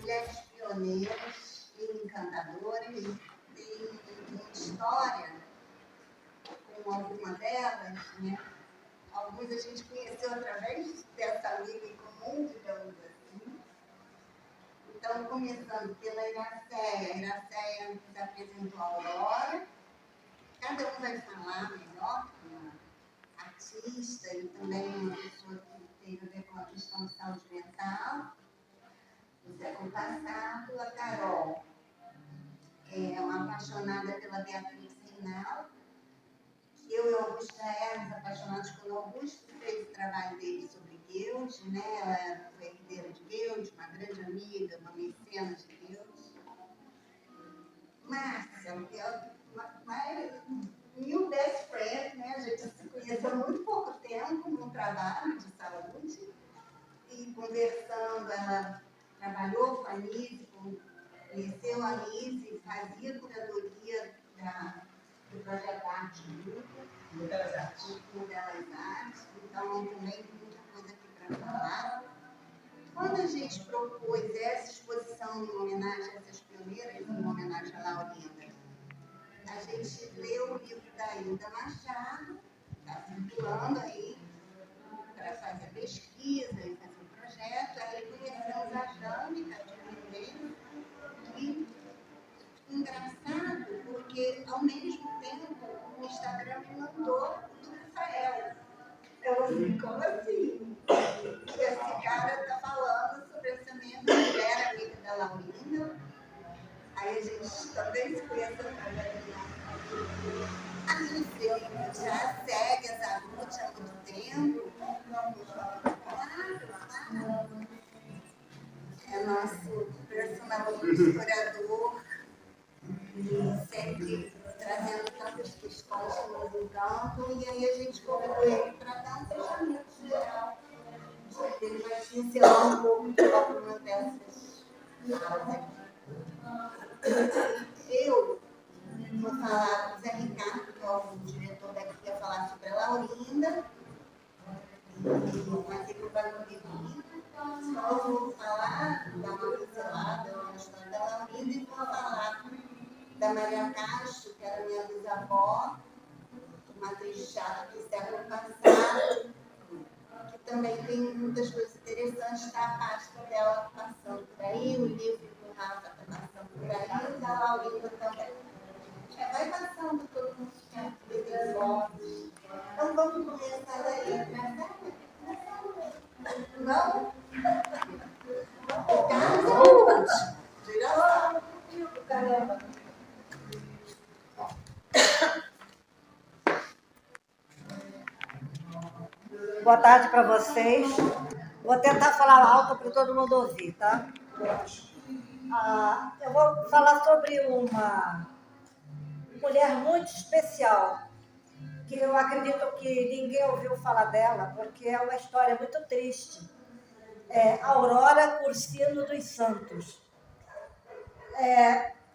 Mulheres pioneiras e encantadoras, tem história com alguma delas, né? Alguns a gente conheceu através dessa amiga em comum, digamos assim. Então, começando pela Iracéia. A Iracéia nos apresentou a Aurora. Cada um vai falar melhor, uma artista e também uma pessoa que tem a ver com a questão de saúde mental. No século passado, a Carol é uma apaixonada pela Beatriz Reinal, que eu e o Augusto já éramos apaixonados pelo Augusto, fez o trabalho dele sobre Guilde, né? Ela foi herdeira de Guilde, uma grande amiga, uma mecena de Guilde. Márcia, new best friend, né? A gente se conheceu há muito pouco tempo no trabalho de saúde, e conversando, ela trabalhou com a Anise, conheceu a Anise, fazia curadoria do projeto Arte Grupo, do Belas Artes, então também tem muita coisa aqui para falar. Quando a gente propôs essa exposição em homenagem a essas pioneiras, em homenagem a Laurinda, a gente leu o livro da Hilda Machado, está circulando aí para fazer pesquisa e fazer um projeto. Aí conhecemos a Jânica de Ribeiro, que engraçado, porque ao mesmo tempo o Instagram me mandou o do Rafael. Eu assim, como assim? Esse cara está falando sobre essa mesma mulher amiga da Laurinda. Aí a gente também se conheceu através da a gente já segue essa luta há muito tempo. Claro. É nosso personal historiador e sempre trazendo tantas questões que nos encantam. E aí a gente convidou ele para dar um fechamento geral. Ele vai pincelar um pouco de alguma dessas falas. Eu vou falar com o Zé Ricardo, que é o diretor daqui, que vai falar sobre a Laurinda. Mas ele vai no livro. Só vou falar, dar uma pincelada na história da Laurinda e vou falar da Maria Castro, que era minha bisavó, uma atriz chata do século passado, que também tem muitas coisas interessantes da pasta dela passando por aí, o livro do Rafa está passando por aí, e da Laurinda também. Vai passando todo mundo que tem votos. Então vamos começar daí, não? Carlos, direção. Caramba. Boa tarde para vocês. Vou tentar falar alto para todo mundo ouvir, tá? Eu vou falar sobre uma mulher muito especial, que eu acredito que ninguém ouviu falar dela, porque é uma história muito triste. É Aurora Cursino dos Santos.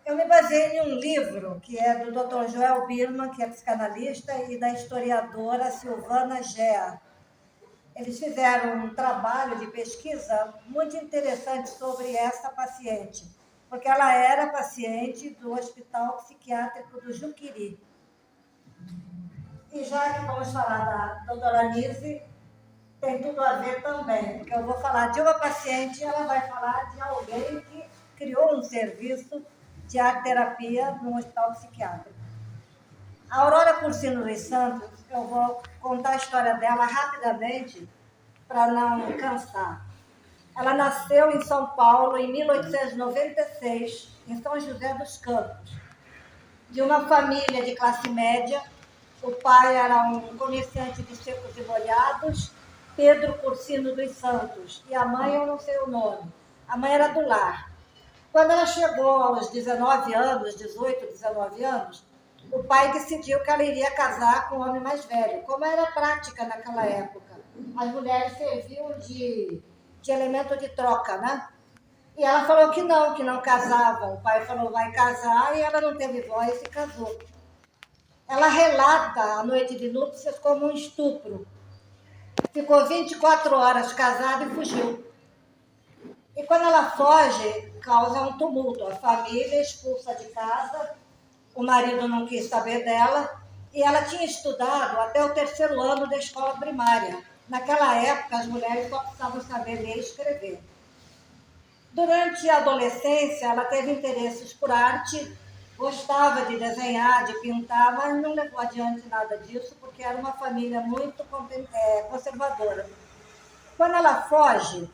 Eu me baseei em um livro que é do Dr. Joel Birman, que é psicanalista, e da historiadora Silvana Gea. Eles fizeram um trabalho de pesquisa muito interessante sobre essa paciente, porque ela era paciente do Hospital Psiquiátrico do Juqueri. E já que vamos falar da doutora Anise, tem tudo a ver também, porque eu vou falar de uma paciente e ela vai falar de alguém que criou um serviço de arte-terapia no Hospital Psiquiátrico. A Aurora Cursino dos Santos, eu vou contar a história dela rapidamente, para não cansar. Ela nasceu em São Paulo em 1896, em São José dos Campos, de uma família de classe média. O pai era um comerciante de secos e molhados, Pedro Cursino dos Santos, e a mãe eu não sei o nome. A mãe era do lar. Quando ela chegou aos 19 anos, 18, 19 anos, o pai decidiu que ela iria casar com um homem mais velho, como era prática naquela época. As mulheres serviam de elemento de troca, né? E ela falou que não casava. O pai falou, vai casar, e ela não teve voz e casou. Ela relata a noite de núpcias como um estupro. Ficou 24 horas casada e fugiu. E quando ela foge, causa um tumulto. A família expulsa de casa, o marido não quis saber dela, e ela tinha estudado até o 3º ano da escola primária. Naquela época, as mulheres só precisavam saber ler e escrever. Durante a adolescência, ela teve interesses por arte, gostava de desenhar, de pintar, mas não levou adiante nada disso, porque era uma família muito conservadora. Quando ela foge,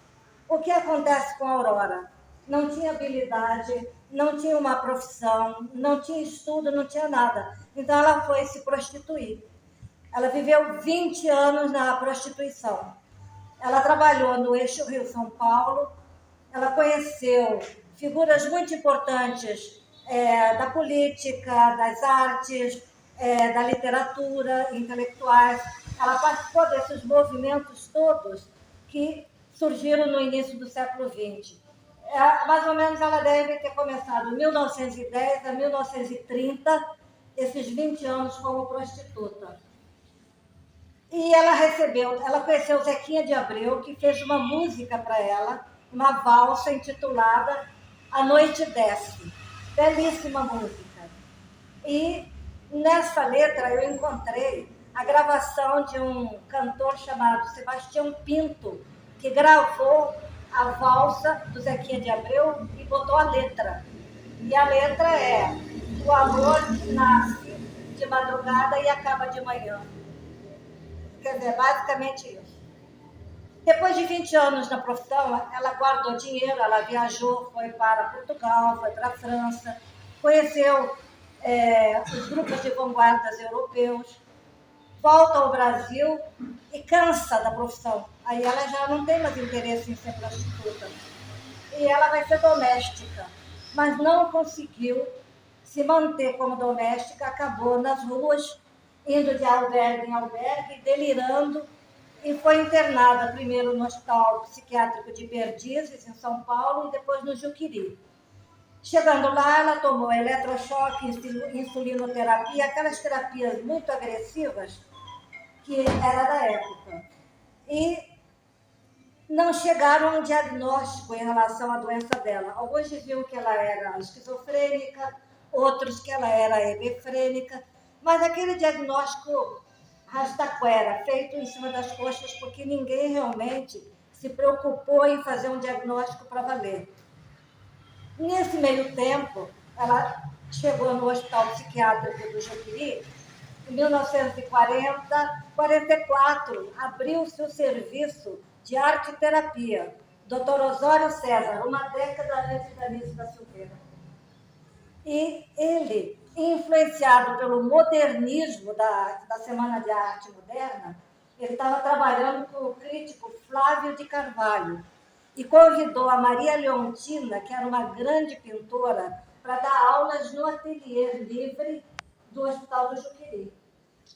o que acontece com a Aurora? Não tinha habilidade, não tinha uma profissão, não tinha estudo, não tinha nada. Então ela foi se prostituir. Ela viveu 20 anos na prostituição. Ela trabalhou no eixo Rio-São Paulo, ela conheceu figuras muito importantes da política, das artes, da literatura, intelectuais. Ela participou desses movimentos todos que surgiram no início do século XX. Mais ou menos ela deve ter começado em 1910 a 1930, esses 20 anos como prostituta. E ela conheceu Zequinha de Abreu, que fez uma música para ela, uma valsa intitulada A Noite Desce. Belíssima música. E nessa letra eu encontrei a gravação de um cantor chamado Sebastião Pinto, que gravou a valsa do Zequinha de Abreu e botou a letra. E a letra é: o amor nasce de madrugada e acaba de manhã. Quer dizer, basicamente isso. Depois de 20 anos na profissão, ela guardou dinheiro, ela viajou, foi para Portugal, foi para a França, conheceu os grupos de vanguardas europeus, volta ao Brasil e cansa da profissão. Aí ela já não tem mais interesse em ser prostituta. E ela vai ser doméstica, mas não conseguiu se manter como doméstica, acabou nas ruas, indo de albergue em albergue, delirando, e foi internada primeiro no Hospital Psiquiátrico de Perdizes, em São Paulo, e depois no Juqueri. Chegando lá, ela tomou eletrochoque, insulinoterapia, aquelas terapias muito agressivas que era da época. E não chegaram a um diagnóstico em relação à doença dela. Alguns diziam que ela era esquizofrênica, outros que ela era hebefrênica, mas aquele diagnóstico rastaquera, feito em cima das coxas, porque ninguém realmente se preocupou em fazer um diagnóstico para valer. Nesse meio tempo, ela chegou no Hospital Psiquiátrico do Juqueri. Em 1944, abriu-se o serviço de arte-terapia, Dr. Osório César, uma década antes da Anísio da Silveira. E ele, influenciado pelo modernismo da Semana de Arte Moderna, ele estava trabalhando com o crítico Flávio de Carvalho e convidou a Maria Leontina, que era uma grande pintora, para dar aulas no ateliê livre do Hospital do Juqueri.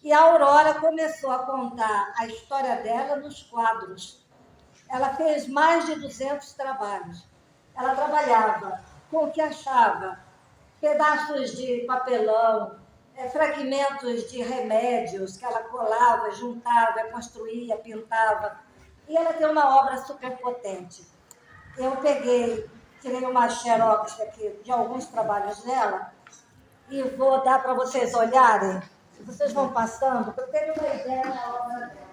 E a Aurora começou a contar a história dela nos quadros. Ela fez mais de 200 trabalhos. Ela trabalhava com o que achava, pedaços de papelão, fragmentos de remédios que ela colava, juntava, construía, pintava. E ela tem uma obra super potente. Eu tirei uma xerox aqui de alguns trabalhos dela e vou dar para vocês olharem. Vocês vão passando, para eu ter uma ideia da obra dela.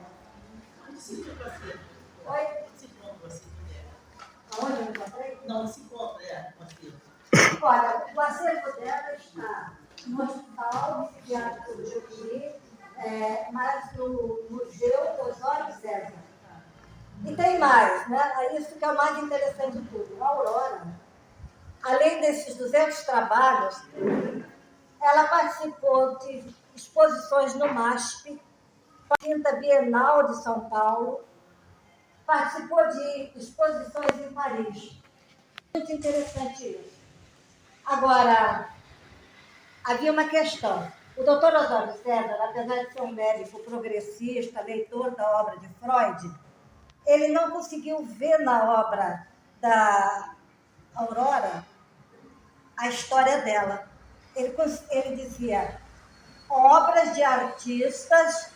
Oi? Aonde eu encontrei? Não, se compra, Olha, o acervo dela está no Hospital Psiquiátrico do Juqueri, mas no Museu Osório César. E tem mais, né? Isso que é o mais interessante de tudo. A Aurora, além desses 200 trabalhos, ela participou de exposições no MASP, Quinta Bienal de São Paulo, participou de exposições em Paris. Muito interessante isso. Agora, havia uma questão. O doutor Osório César, apesar de ser um médico progressista, leitor da obra de Freud, ele não conseguiu ver na obra da Aurora a história dela. Ele dizia obras de artistas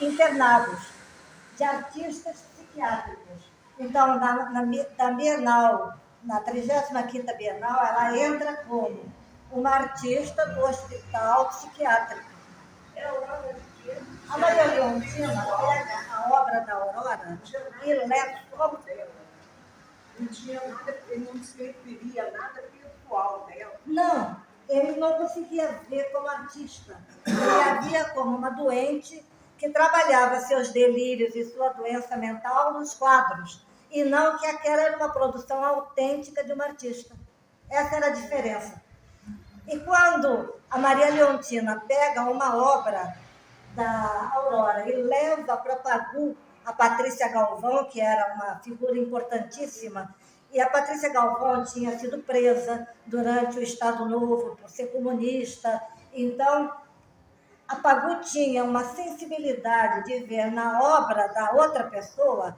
internados, de artistas psiquiátricos. Então, na Bienal, na 35ª Bienal, ela entra como uma artista do hospital psiquiátrico. A Maria Leontina pega a obra da Aurora e leva como não tinha nada, ele não se referia a nada pessoal dela. Não, ele não conseguia ver como artista. Ele a via como uma doente que trabalhava seus delírios e sua doença mental nos quadros, e não que aquela era uma produção autêntica de uma artista. Essa era a diferença. E quando a Maria Leontina pega uma obra da Aurora e leva para Pagu a Patrícia Galvão, que era uma figura importantíssima, e a Patrícia Galvão tinha sido presa durante o Estado Novo por ser comunista. Então, a Pagu tinha uma sensibilidade de ver na obra da outra pessoa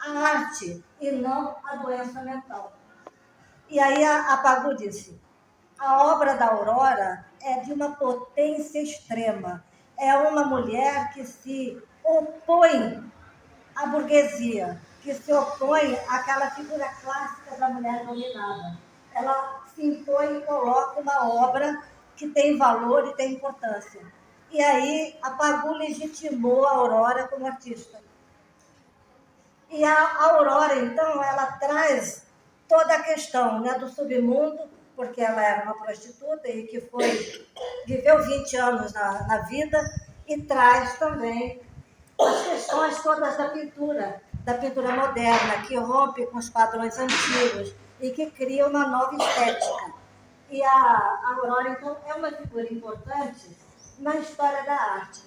a arte e não a doença mental. E aí a Pagu disse, a obra da Aurora é de uma potência extrema. É uma mulher que se opõe à burguesia, que se opõe àquela figura clássica da mulher dominada. Ela se impõe e coloca uma obra que tem valor e tem importância. E aí a Pagu legitimou a Aurora como artista. E a Aurora, então, ela traz toda a questão, né, do submundo, porque ela era uma prostituta e que viveu 20 anos na vida, e traz também as questões todas da pintura moderna, que rompe com os padrões antigos e que cria uma nova estética. E a Aurora, então, é uma figura importante na história da arte.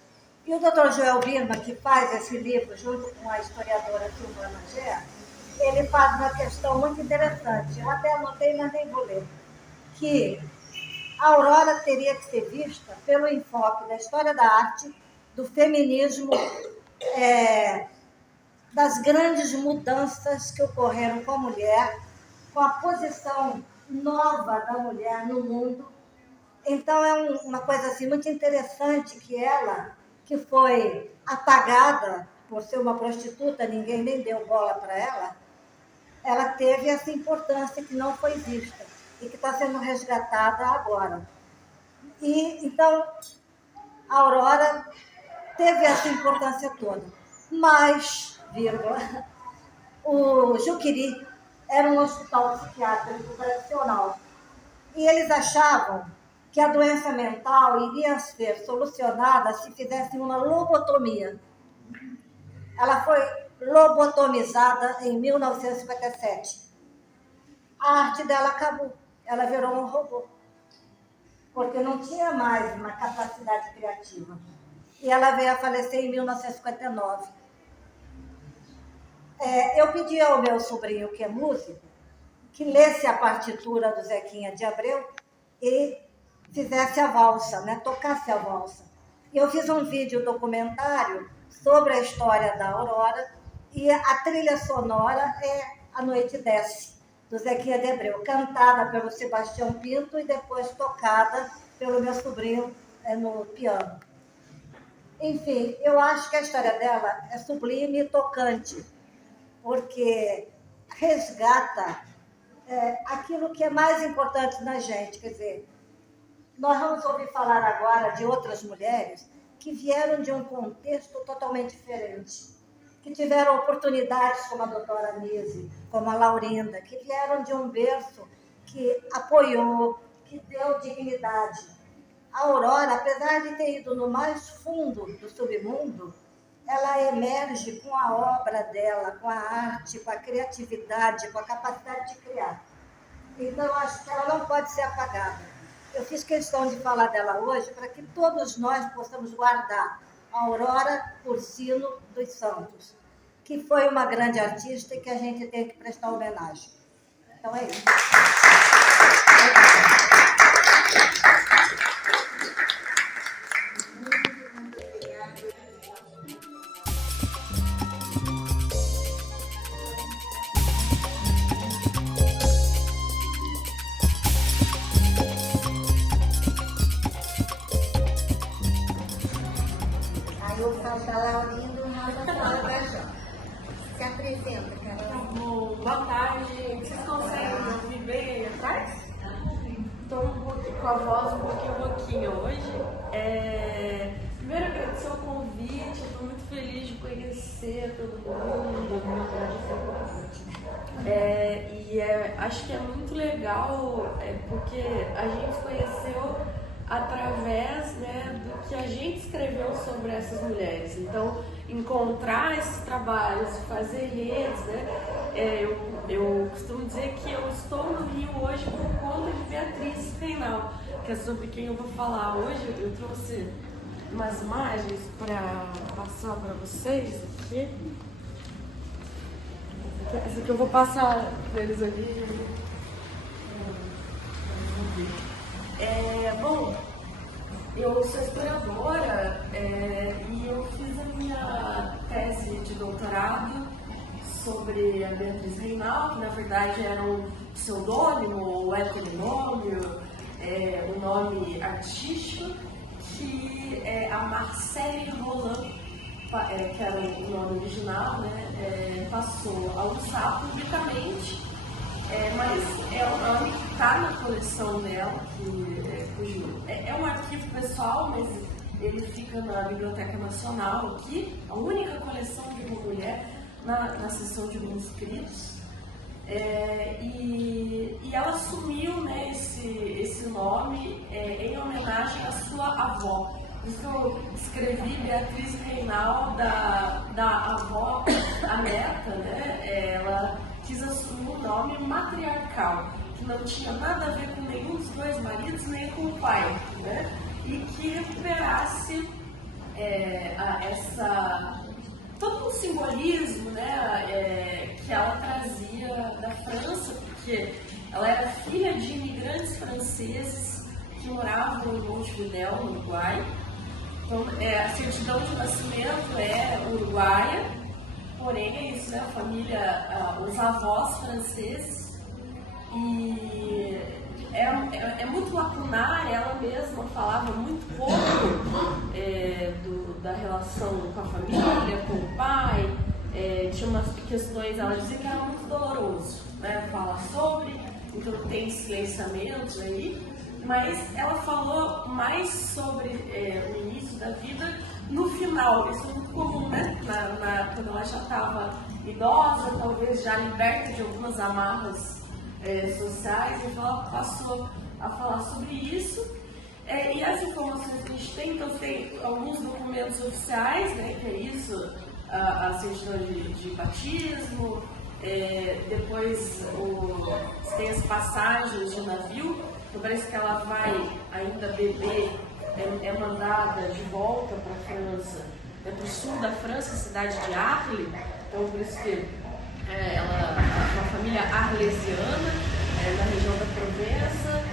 E o Dr. Joel Birman, que faz esse livro junto com a historiadora Silvana Gea, ele faz uma questão muito interessante. Eu até anotei, mas nem vou ler. Que a Aurora teria que ser vista pelo enfoque da história da arte, do feminismo, das grandes mudanças que ocorreram com a mulher, com a posição nova da mulher no mundo. Então, é uma coisa assim, muito interessante que ela, que foi apagada por ser uma prostituta, ninguém nem deu bola para ela teve essa importância que não foi vista e que está sendo resgatada agora. E, então, a Aurora teve essa importância toda. Mas, o Juqueri era um hospital psiquiátrico tradicional. E eles achavam que a doença mental iria ser solucionada se fizessem uma lobotomia. Ela foi lobotomizada em 1957. A arte dela acabou. Ela virou um robô. Porque não tinha mais uma capacidade criativa. E ela veio a falecer em 1959. Eu pedi ao meu sobrinho, que é músico, que lesse a partitura do Zequinha de Abreu e fizesse a valsa, né? Tocasse a valsa. E eu fiz um vídeo documentário sobre a história da Aurora, e a trilha sonora é A Noite Desce, do Zequinha de Abreu, cantada pelo Sebastião Pinto e depois tocada pelo meu sobrinho no piano. Enfim, eu acho que a história dela é sublime e tocante, porque resgata aquilo que é mais importante na gente. Quer dizer, nós vamos ouvir falar agora de outras mulheres que vieram de um contexto totalmente diferente, que tiveram oportunidades como a doutora Nise, como a Laurinda, que vieram de um berço que apoiou, que deu dignidade. A Aurora, apesar de ter ido no mais fundo do submundo, ela emerge com a obra dela, com a arte, com a criatividade, com a capacidade de criar. Então, eu acho que ela não pode ser apagada. Eu fiz questão de falar dela hoje para que todos nós possamos guardar a Aurora Cursino dos Santos, que foi uma grande artista e que a gente tem que prestar homenagem. Então é isso. Aí eu falo da Laurindo, Rosa fala da Jó. Se apresenta, Carol. Bom, boa tarde. Vocês conseguem me ouvir bem aí atrás? Estou com a voz um pouquinho rouquinha hoje. Primeiro, agradecer o convite. Estou muito feliz de conhecer todo mundo. Acho que é muito legal, porque a gente conheceu através, né, do que a gente escreveu sobre essas mulheres. Então, encontrar esses trabalhos, fazer redes, né? Eu costumo dizer que eu estou no Rio hoje por conta de Beatriz Reinal, que é sobre quem eu vou falar hoje. Eu trouxe umas imagens para passar para vocês aqui. Essa aqui eu vou passar para eles ali. Bom, eu sou historiadora e eu fiz a minha tese de doutorado sobre a Beatriz Reinal, que na verdade era um pseudônimo ou eponômio, um nome artístico, que a Marcelle Roland, que era o nome original, né, passou a usar publicamente. Mas é um nome que está na coleção dela, cujo é um arquivo pessoal, mas ele fica na Biblioteca Nacional aqui, a única coleção de uma mulher na seção de manuscritos. E ela assumiu, né, esse nome em homenagem à sua avó. Por isso que eu escrevi Beatriz Reinal, da avó à neta, né? Ela quis assumir um nome matriarcal, que não tinha nada a ver com nenhum dos dois maridos, nem com o pai, né? E que recuperasse todo um simbolismo, né, que ela trazia da França, porque ela era filha de imigrantes franceses que moravam em Montevidéu, no Uruguai. Então, a certidão de nascimento é uruguaia, porém é isso, né? A família, os avós franceses, e é muito lacunar. Ela mesma falava muito pouco da relação com a família, com o pai. Tinha umas questões, ela dizia que era muito doloroso, né, falar sobre, então tem silenciamentos aí. Mas ela falou mais sobre o início da vida no final. Isso é muito comum, né? Quando ela já estava idosa, talvez já liberta de algumas amarras sociais, então ela passou a falar sobre isso. E as informações que a gente tem, então tem alguns documentos oficiais, né, que é isso, a certidão de batismo, depois tem as passagens de navio. Então parece que ela vai ainda beber, é mandada de volta para a França, para o sul da França, a cidade de Arles. Então por isso que uma família arlesiana, na região da Provença.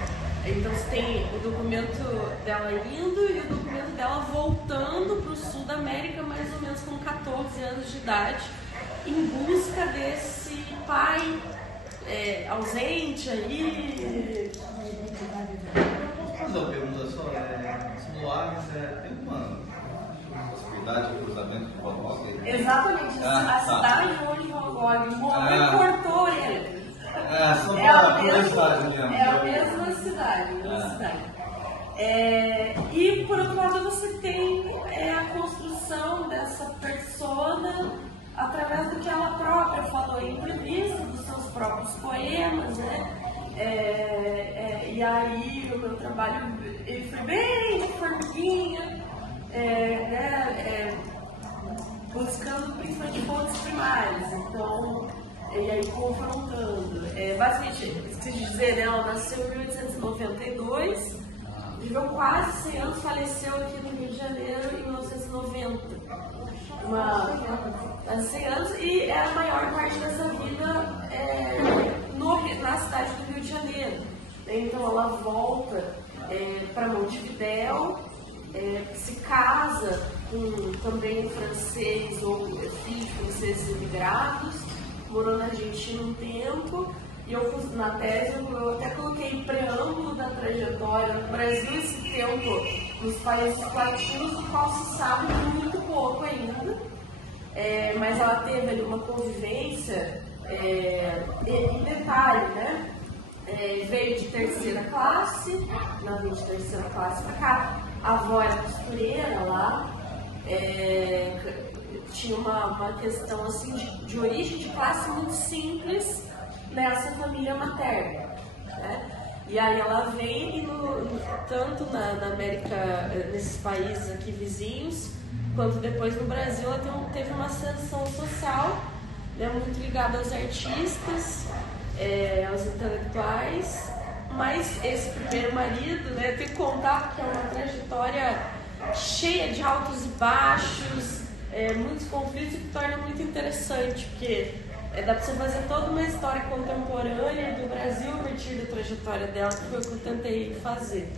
Então você tem o documento dela indo e o documento dela voltando para o sul da América, mais ou menos com 14 anos de idade, em busca desse pai ausente aí. Posso fazer uma pergunta só? No Arles tem uma possibilidade de cruzamento de Van Gogh? Exatamente, a cidade onde Van Gogh morreu cortou ele. Só para curiosidade mesmo. É a mesma cidade. E por outro lado você tem a construção dessa persona através do que ela própria falou em entrevista, dos seus próprios poemas, né? E aí trabalho ele foi bem de formiguinha, buscando principalmente fontes primárias, então, e aí confrontando. Basicamente, esqueci de dizer, né, ela nasceu em 1892, viveu quase 100 anos, faleceu aqui no Rio de Janeiro em 1990. Há 100 anos, e a maior parte dessa vida na cidade do Rio de Janeiro. Então ela volta para Montevidéu, se casa com também um francês ou filho de franceses imigrados, morou na Argentina um tempo, e na tese eu até coloquei preâmbulo da trajetória no Brasil, esse tempo nos países latinos, do qual se sabe muito pouco ainda, mas ela teve ali uma convivência, em detalhe, né? Veio de terceira classe, não veio de terceira classe para cá, a avó era costureira lá, tinha uma questão assim de origem de classe muito simples nessa família materna, né? E aí ela vem e tanto na América, nesses países aqui vizinhos, quanto depois no Brasil, ela teve uma ascensão social, né, muito ligada aos artistas, aos intelectuais, mas esse primeiro marido, né, tem que contar que é uma trajetória cheia de altos e baixos, muitos conflitos, que torna muito interessante, porque dá para você fazer toda uma história contemporânea do Brasil a partir da trajetória dela, que foi o que eu tentei fazer.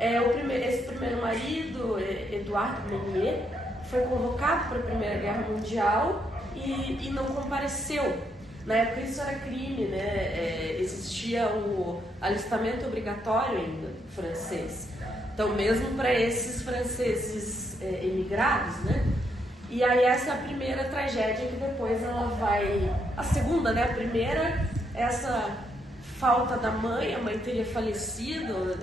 Esse primeiro marido, Eduardo Meunier, foi convocado para a Primeira Guerra Mundial e não compareceu. Na época isso era crime, né? Existia o alistamento obrigatório ainda francês. Então, mesmo para esses franceses emigrados, né? E aí essa é a primeira tragédia, que depois ela vai... A segunda, né? A primeira, essa falta da mãe, a mãe teria falecido,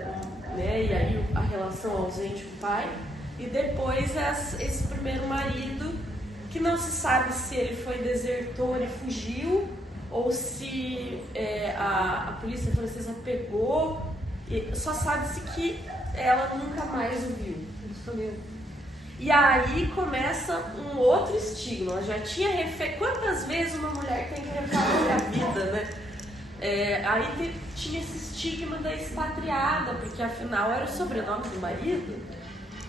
né? E aí a relação ausente com o pai. E depois esse primeiro marido, que não se sabe se ele foi desertor e fugiu, ou se a polícia francesa pegou, só sabe-se que ela nunca mais o viu. E aí começa um outro estigma. Ela já tinha quantas vezes uma mulher tem que refazer a vida, né? Aí tinha esse estigma da expatriada, porque afinal era o sobrenome do marido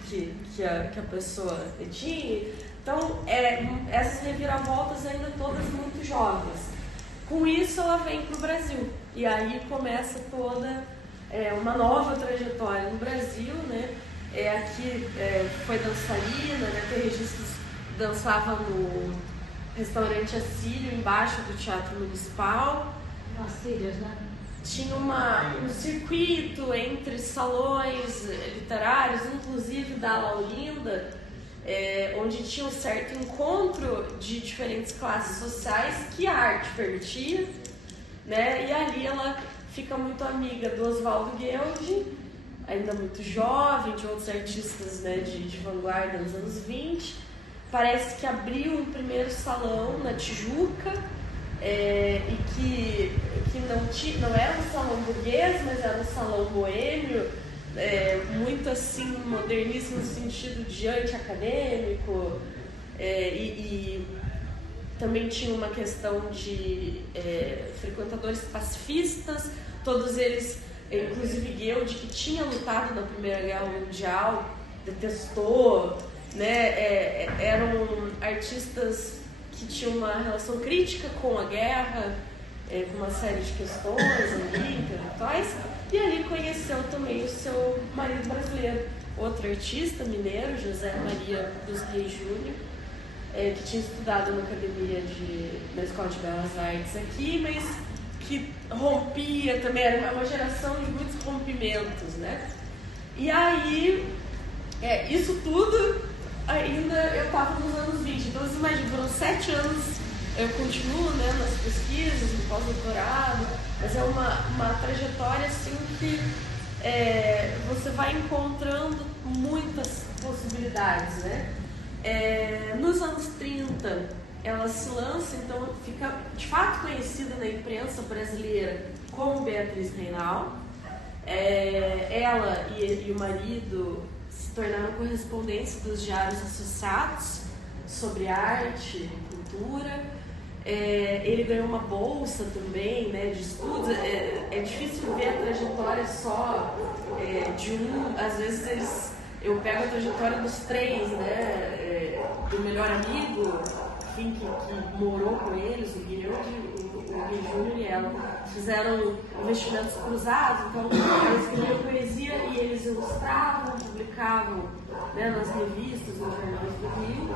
que a pessoa tinha. Então, essas reviravoltas ainda todas muito jovens. Com isso, ela vem para o Brasil. E aí começa toda uma nova trajetória no Brasil, né? Aqui foi dançarina, né? Tem registros, dançava no restaurante Assírio, embaixo do Teatro Municipal. Assírios, né? Tinha um circuito entre salões literários, inclusive da Ala Olinda, onde tinha um certo encontro de diferentes classes sociais que a arte permitia, né? E ali ela fica muito amiga do Oswaldo Gueldi, ainda muito jovem, de outros artistas, né, de vanguarda nos anos 20. Parece que abriu um primeiro salão na Tijuca, e que não era um salão burguês, mas era um salão boêmio, muito assim modernista no sentido de anti-acadêmico, e também tinha uma questão de frequentadores pacifistas, todos eles, inclusive Gueldi, que tinha lutado na Primeira Guerra Mundial, detestou, né? Eram artistas que tinham uma relação crítica com a guerra, com uma série de questões ali, intelectuais, e ali conheceu também o seu marido brasileiro, outro artista mineiro, José Maria dos Reis Júnior, que tinha estudado na academia na Escola de Belas Artes aqui, mas que rompia também, era uma geração de muitos rompimentos, né? E aí, isso tudo ainda eu estava nos anos 20, então vocês imaginam, foram 7 anos, eu continuo, né, nas pesquisas, no pós-doutorado, mas é uma trajetória assim que você vai encontrando muitas possibilidades, né? Nos anos 30, ela se lança, então fica de fato conhecida na imprensa brasileira como Beatriz Reinal, Ela e o marido se tornaram correspondentes dos diários associados sobre arte e cultura. Ele ganhou uma bolsa também, né, de estudos. É difícil ver a trajetória só de um. Às vezes eu pego a trajetória dos três, né, do melhor amigo, enfim, que morou com eles, o Gui Júnior e ela. Fizeram investimentos cruzados, então eles escreviam poesia e eles ilustravam, publicavam, né, nas revistas, nos jornais do Rio.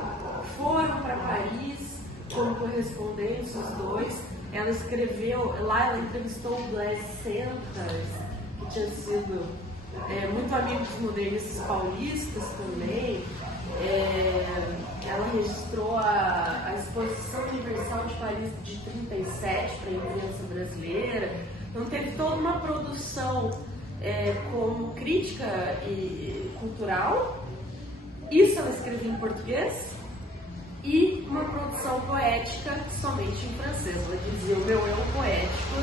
Foram para Paris como correspondentes, os dois. Ela escreveu, lá ela entrevistou o Blaise Centas, que tinha sido muito amigo dos modernistas paulistas também. Ela registrou a Exposição Universal de Paris de 37 para a imprensa brasileira. Então teve toda uma produção como crítica e cultural. Isso ela escrevia em português. E uma produção poética somente em francês. Ela dizia: o meu eu poético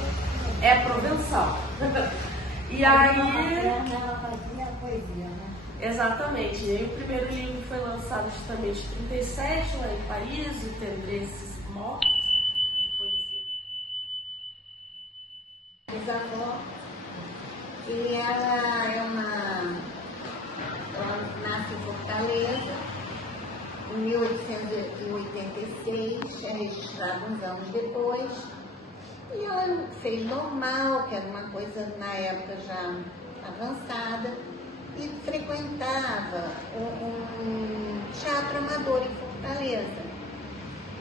é provençal. E aí... Ela fazia poesia, né? Exatamente. E aí o primeiro livro foi lançado justamente em 37, lá em Paris, o Tendresses Mortes, de poesia. Bisavó, e ela nasce em Fortaleza, em 1886, é registrada uns anos depois, e ela fez normal, que era uma coisa na época já avançada, e frequentava um teatro amador em Fortaleza.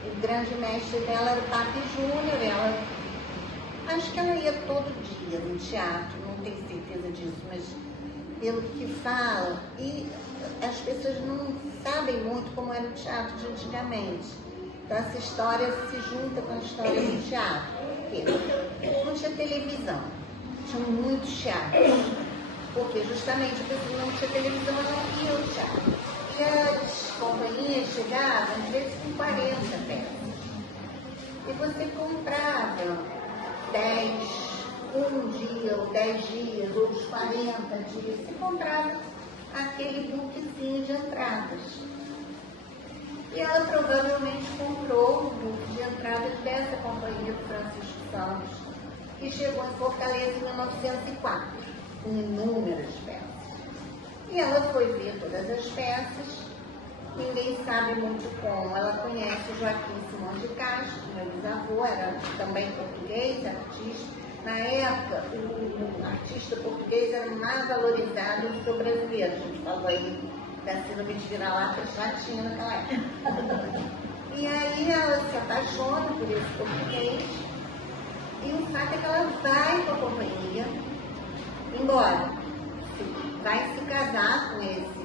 O grande mestre dela era o Papi Júnior. Acho que ela ia todo dia no teatro, não tenho certeza disso, mas pelo que fala, e as pessoas não sabem muito como era o teatro de antigamente. Então essa história se junta com a história do teatro. Porque não tinha televisão, tinha muitos teatros. Porque justamente porque não tinha televisão, ela não ia ao teatro. E as companhias chegavam, às vezes, com 40 peças. E você comprava 10, um dia, ou 10 dias, ou os 40 dias. Você comprava aquele bookzinho de entradas. E ela provavelmente comprou o book de entradas dessa companhia do Francisco Santos, que chegou em Fortaleza em 1904. Com inúmeras peças. E ela foi ver todas as peças, ninguém sabe muito como. Ela conhece o Joaquim Simões de Castro, meu bisavô, era também português, artista. Na época, o artista português era mais valorizado do que o brasileiro. A gente falou aí da síndrome de vira-lata, já tinha naquela época. E aí ela se apaixona por esse português, e o fato é que ela vai com a companhia, embora vai se casar com esse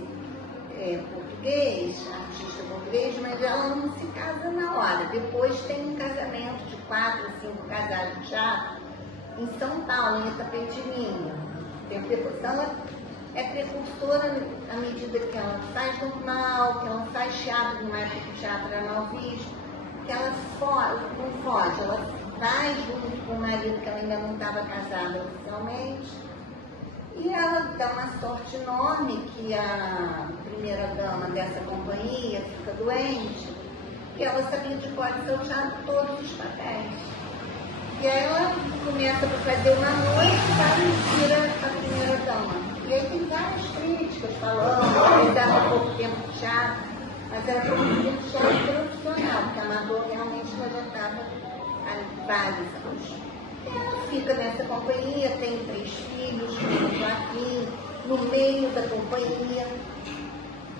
português, artista português, mas ela não se casa na hora. Depois tem um casamento de 4 ou 5 casais de teatro em São Paulo, em Itapetininga. Então ela é precursora à medida que ela faz normal, que ela faz teatro numa época que o teatro era mal visto, que ela não foge, ela vai junto com o marido, que ela ainda não estava casada oficialmente. E ela dá uma sorte enorme que a primeira dama dessa companhia fica doente, e ela sabia de cor salteado todos os papéis. E aí ela começa a fazer uma noite e tira a primeira dama. E aí tem várias críticas falando que dava pouco tempo de teatro, mas era pouco tempo de teatro profissional, porque a amador realmente ela já estava há vários anos. Ela fica nessa companhia, tem 3 filhos, com o Joaquim, no meio da companhia.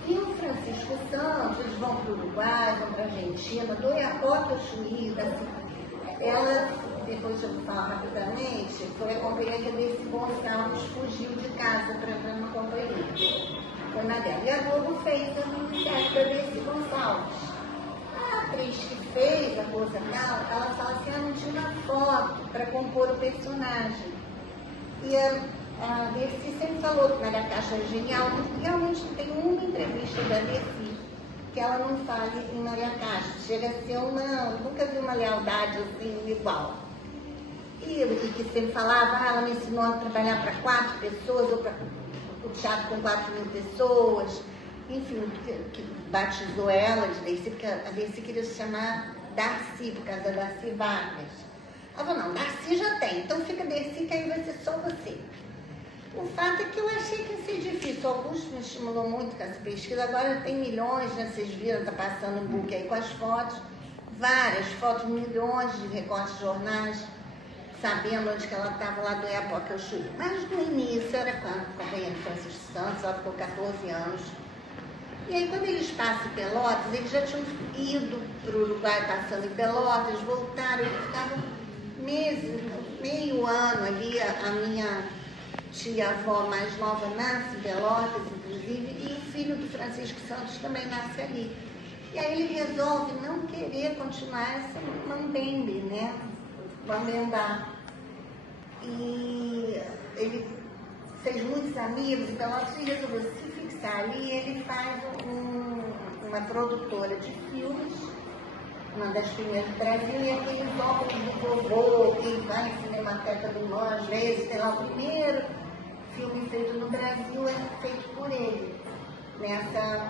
E o Francisco Santos, eles vão para o Uruguai, vão para a Argentina, do Iapoca ao Chuí. Ela, depois eu vou falar rapidamente, foi a companhia que a Desi Gonçalves fugiu de casa para entrar numa companhia. Foi na dela. E a Globo fez a minissérie da Desi Gonçalves. A atriz que fez a coisa tal, ela fala assim, não tinha uma foto para compor o personagem. E a Desi sempre falou que Maria Castro era genial, realmente não tem uma entrevista da Desi que ela não fale em Maria Castro. Chega a ser nunca vi uma lealdade assim igual. e que sempre falava, ela me ensinou a trabalhar para 4 pessoas, ou para o teatro com 4.000 pessoas, enfim, que batizou ela de Dercy, porque a Dercy queria se chamar Darcy, por causa da Darcy Vargas. Ela falou, não, Darcy já tem, então fica Dercy, que aí vai ser só você. O fato é que eu achei que ia ser difícil. O Augusto me estimulou muito com essa pesquisa. Agora tem milhões, né? Vocês viram, está passando um book aí com as fotos. Várias fotos, milhões de recortes de jornais, sabendo onde que ela estava lá do época que eu chutei. Mas no início, era quando a companhia de Francisco Santos, ela ficou 14 anos. E aí, quando eles passam em Pelotas, eles já tinham ido para o Uruguai passando em Pelotas, voltaram, eles ficavam meses, meio ano ali. A minha tia-avó mais nova nasce em Pelotas, inclusive, e o filho do Francisco Santos também nasce ali. E aí ele resolve não querer continuar essa mambembe, né? Mambembar. E ele fez muitos amigos em Pelotas e resolveu se fixar ali. Ele faz uma produtora de filmes, uma das primeiras do Brasil, e aqueles óculos do vovô, quem vai na Cinemateca do Nó, às vezes, tem lá o primeiro filme feito no Brasil, é feito por ele, nessa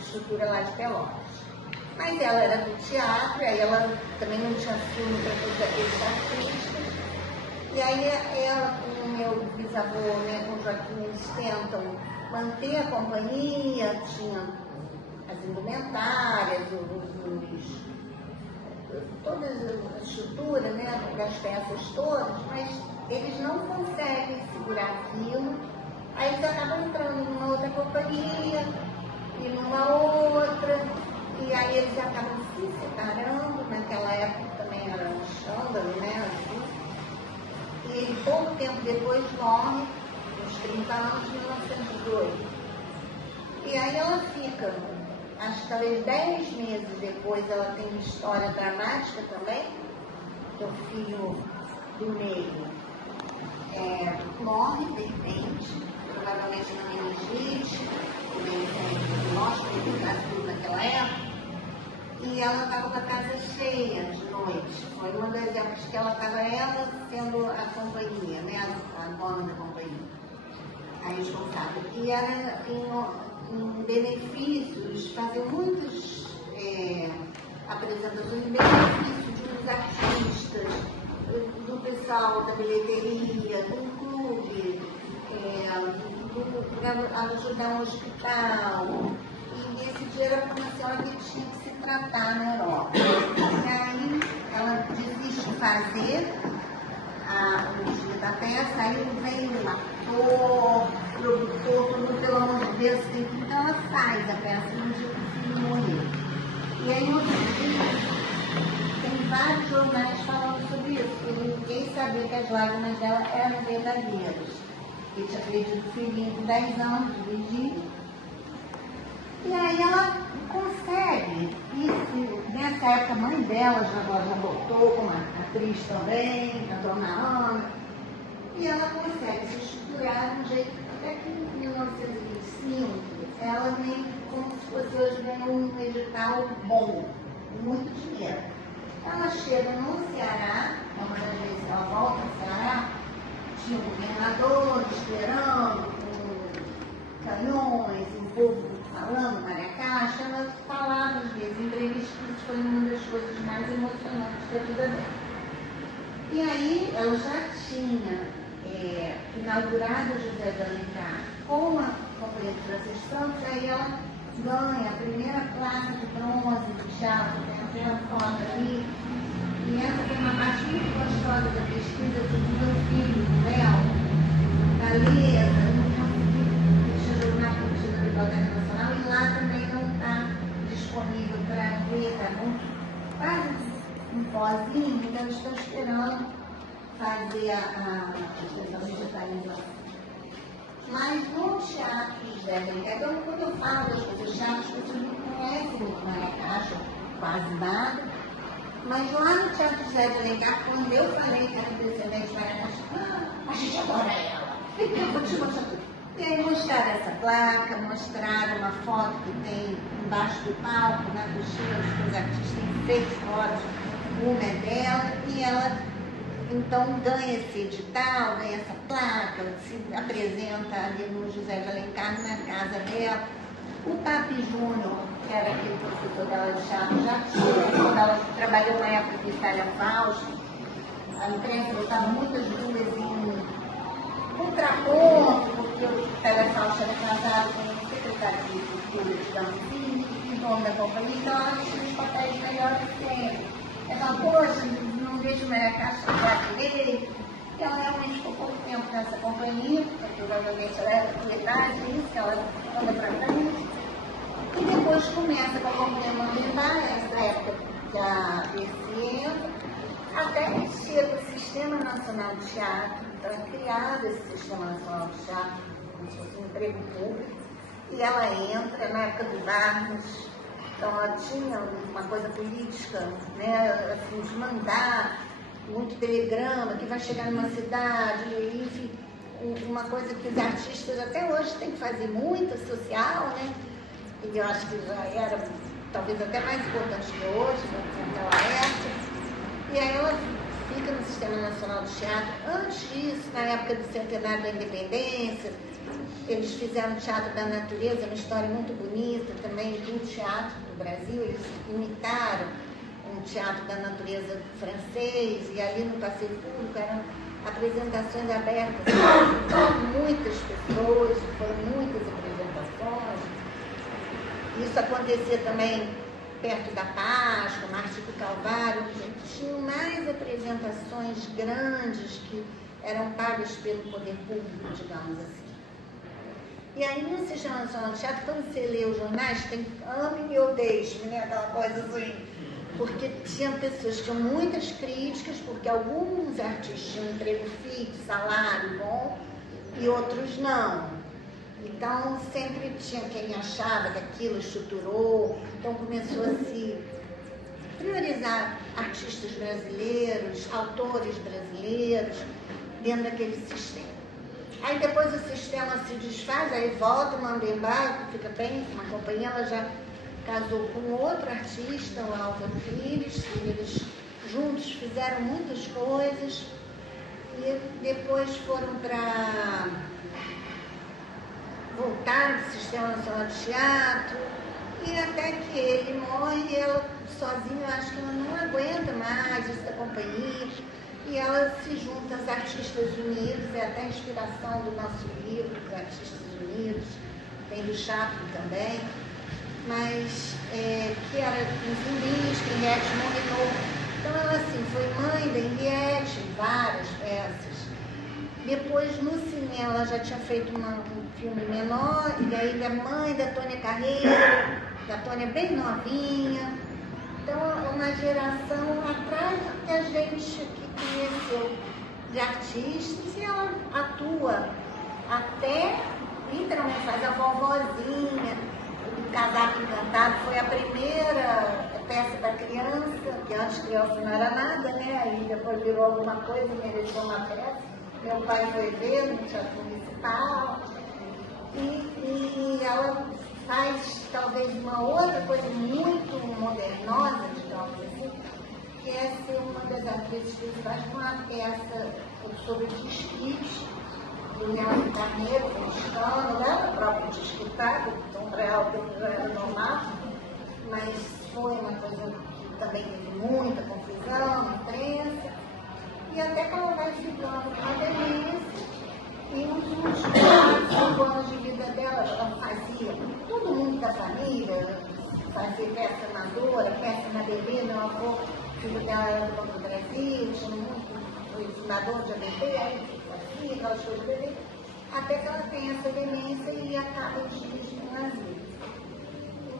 estrutura lá de Pelotas. Mas ela era do teatro, aí ela também não tinha filme para todos aqueles artistas. E aí ela com o meu bisavô, né, com o Joaquim, eles tentam manter a companhia, tinha as indumentárias, toda a estrutura, né, das peças todas, mas eles não conseguem segurar aquilo. Aí eles acabam entrando numa outra companhia e numa outra, e aí eles acabam se separando. Naquela época também era um escândalo, né, assim. E pouco tempo depois morre, uns 30 anos, em 1902. E aí ela fica, acho que talvez 10 meses depois, ela tem uma história dramática também, que o filho do meio morre de repente, provavelmente uma meningite, que nem sempre mostra no Brasil naquela época, e ela estava com a casa cheia de noite. Foi uma das épocas que ela estava, ela sendo a companhia, né, a dona da companhia, a responsável. E era em benefícios, fazer muitas apresentações em benefício de uns artistas, do pessoal da bilheteria, do clube, para ajudar um hospital. E esse dinheiro era para uma senhora que tinha que se tratar na Europa. E aí ela desiste de fazer o dia da peça, aí vem o ator, produtor, todo mundo, pelo amor de Deus, então ela faz a peça no dia que o filho morreu. E aí no dia tem vários jornais falando sobre isso, porque ninguém sabia que as lágrimas dela eram verdadeiras. Ele tinha perdido o filhinho de 10 anos, de Virgínia. E aí ela consegue, e nessa época a mãe dela já voltou como atriz também, a dona Ana, e ela consegue se estruturar de um jeito que até que em 1925 ela vem como se fosse hoje ganhou um edital bom, muito dinheiro. Ela chega no Ceará, uma das vezes ela volta ao Ceará, tinha um governador esperando, com canhões, um povo falando, Maria Caixa, ela falava às vezes em entrevistas, isso foi uma das coisas mais emocionantes da vida dela. E aí ela já tinha inaugurado o José de Alencar com a companhia de Francisco Santos, aí ela ganha a primeira placa de bronze do teatro, tem até a foto ali. E essa foi uma parte muito gostosa da pesquisa sobre o meu filho, o Léo, da Lesa, não consegui, deixa eu jogar na Biblioteca Nacional, e lá também não está disponível para ver, está muito, quase um pozinho, então eles estão esperando fazer a digitalização. Mas no teatro José de Alencar, então quando eu falo das coisas teatro, as pessoas não conhecem muito Maria Caixa, quase nada. Mas lá no Teatro José de Alencar, quando eu falei que era descendente de Maria Caixa, a gente adora ela. Eu vou te mostrar tudo. E aí mostraram essa placa, mostraram uma foto que tem embaixo do palco, na coxinha, onde os artistas têm feito fotos, uma é dela, e ela Então ganha esse edital, ganha essa placa, se apresenta ali no José de Alencar, na casa dela. O Papi Júnior, que era aquele professor dela de teatro, já tinha, quando ela trabalhou na época de Itália Fausto, a imprensa botava muitas duas em contraponto, porque o Itália Fausto era casado com o secretário de Cultura, digamos assim, e dono da companhia, então ela tinha os papéis melhores sempre. Ela falou, poxa, não vejo Maria Castro direito. E ela realmente ficou pouco tempo nessa companhia, porque provavelmente ela era proprietária, isso que ela anda pra frente. E depois começa com a companhia Mandembar, essa época da BCE, até que chega o Sistema Nacional de Teatro. Então é criado esse Sistema Nacional de Teatro, como se fosse um emprego público, e ela entra na época do Vargas. Então ela tinha uma coisa política, né, assim, de mandar muito telegrama, que vai chegar numa cidade, enfim, uma coisa que os artistas até hoje têm que fazer muito, social, né? E eu acho que já era talvez até mais importante que hoje, naquela época. E aí ela fica no Sistema Nacional de Teatro. Antes disso, na época do centenário da Independência, eles fizeram Teatro da Natureza, uma história muito bonita também do teatro do Brasil. Eles imitaram um teatro da natureza francês, e ali no passeio público eram apresentações abertas. Foram muitas pessoas, foram muitas apresentações. Isso acontecia também perto da Páscoa, Marte do Calvário. Tinham mais apresentações grandes que eram pagas pelo poder público, digamos assim. E aí no Sistema Nacional de Teatro, quando você lê os jornais, tem ame e odeie, né? Aquela coisa assim. Porque tinha pessoas que tinham muitas críticas, porque alguns artistas tinham emprego fixo, salário bom, e outros não. Então sempre tinha quem achava que aquilo estruturou, então começou a se priorizar artistas brasileiros, autores brasileiros, dentro daquele sistema. Aí depois o sistema se desfaz, aí volta o Mandembar, que fica bem, uma companhia, ela já casou com outro artista, o Álvaro Pires, e eles juntos fizeram muitas coisas, e depois foram para... voltaram para o Sistema Nacional de Teatro, e até que ele morre, e ela sozinha, eu acho que ela não aguenta mais essa companhia, e ela se junta aos Artistas Unidos, é até a inspiração do nosso livro, dos Artistas Unidos, tem do Chaplin também, mas que era em Zumbis, que Henriette Monrenaud. Então ela assim, foi mãe da Henriette, várias peças. Depois no cinema ela já tinha feito um filme menor, e aí a mãe da Tônia Carreiro, da Tônia bem novinha. Então é uma geração atrás que a gente que conheceu de artistas, e ela atua até, literalmente faz a vovozinha. O Casaco Encantado foi a primeira peça da criança, que antes criança não era nada, né? Aí depois virou alguma coisa e mereceu uma peça. Meu pai foi ver no Teatro Municipal, e ela faz talvez uma outra coisa muito modernosa, digamos assim, que é ser uma das atrizes que faz uma peça sobre disquite, do Nelson Carneiro, mexicano, ela própria disquitada, então para ela já era normal, mas foi uma coisa que também teve muita confusão na imprensa, e até que ela vai ficando com a demência, e nos últimos 5 anos de vida dela, ela fazia, todo mundo da família, fazia peça amadora, peça na bebê, meu avô, filho dela era do Banco do Brasil, tinha muito, foi fundador de ABB, aí fazia aquelas coisas de bebê, até que ela tem essa demência e acaba os dias no asilo.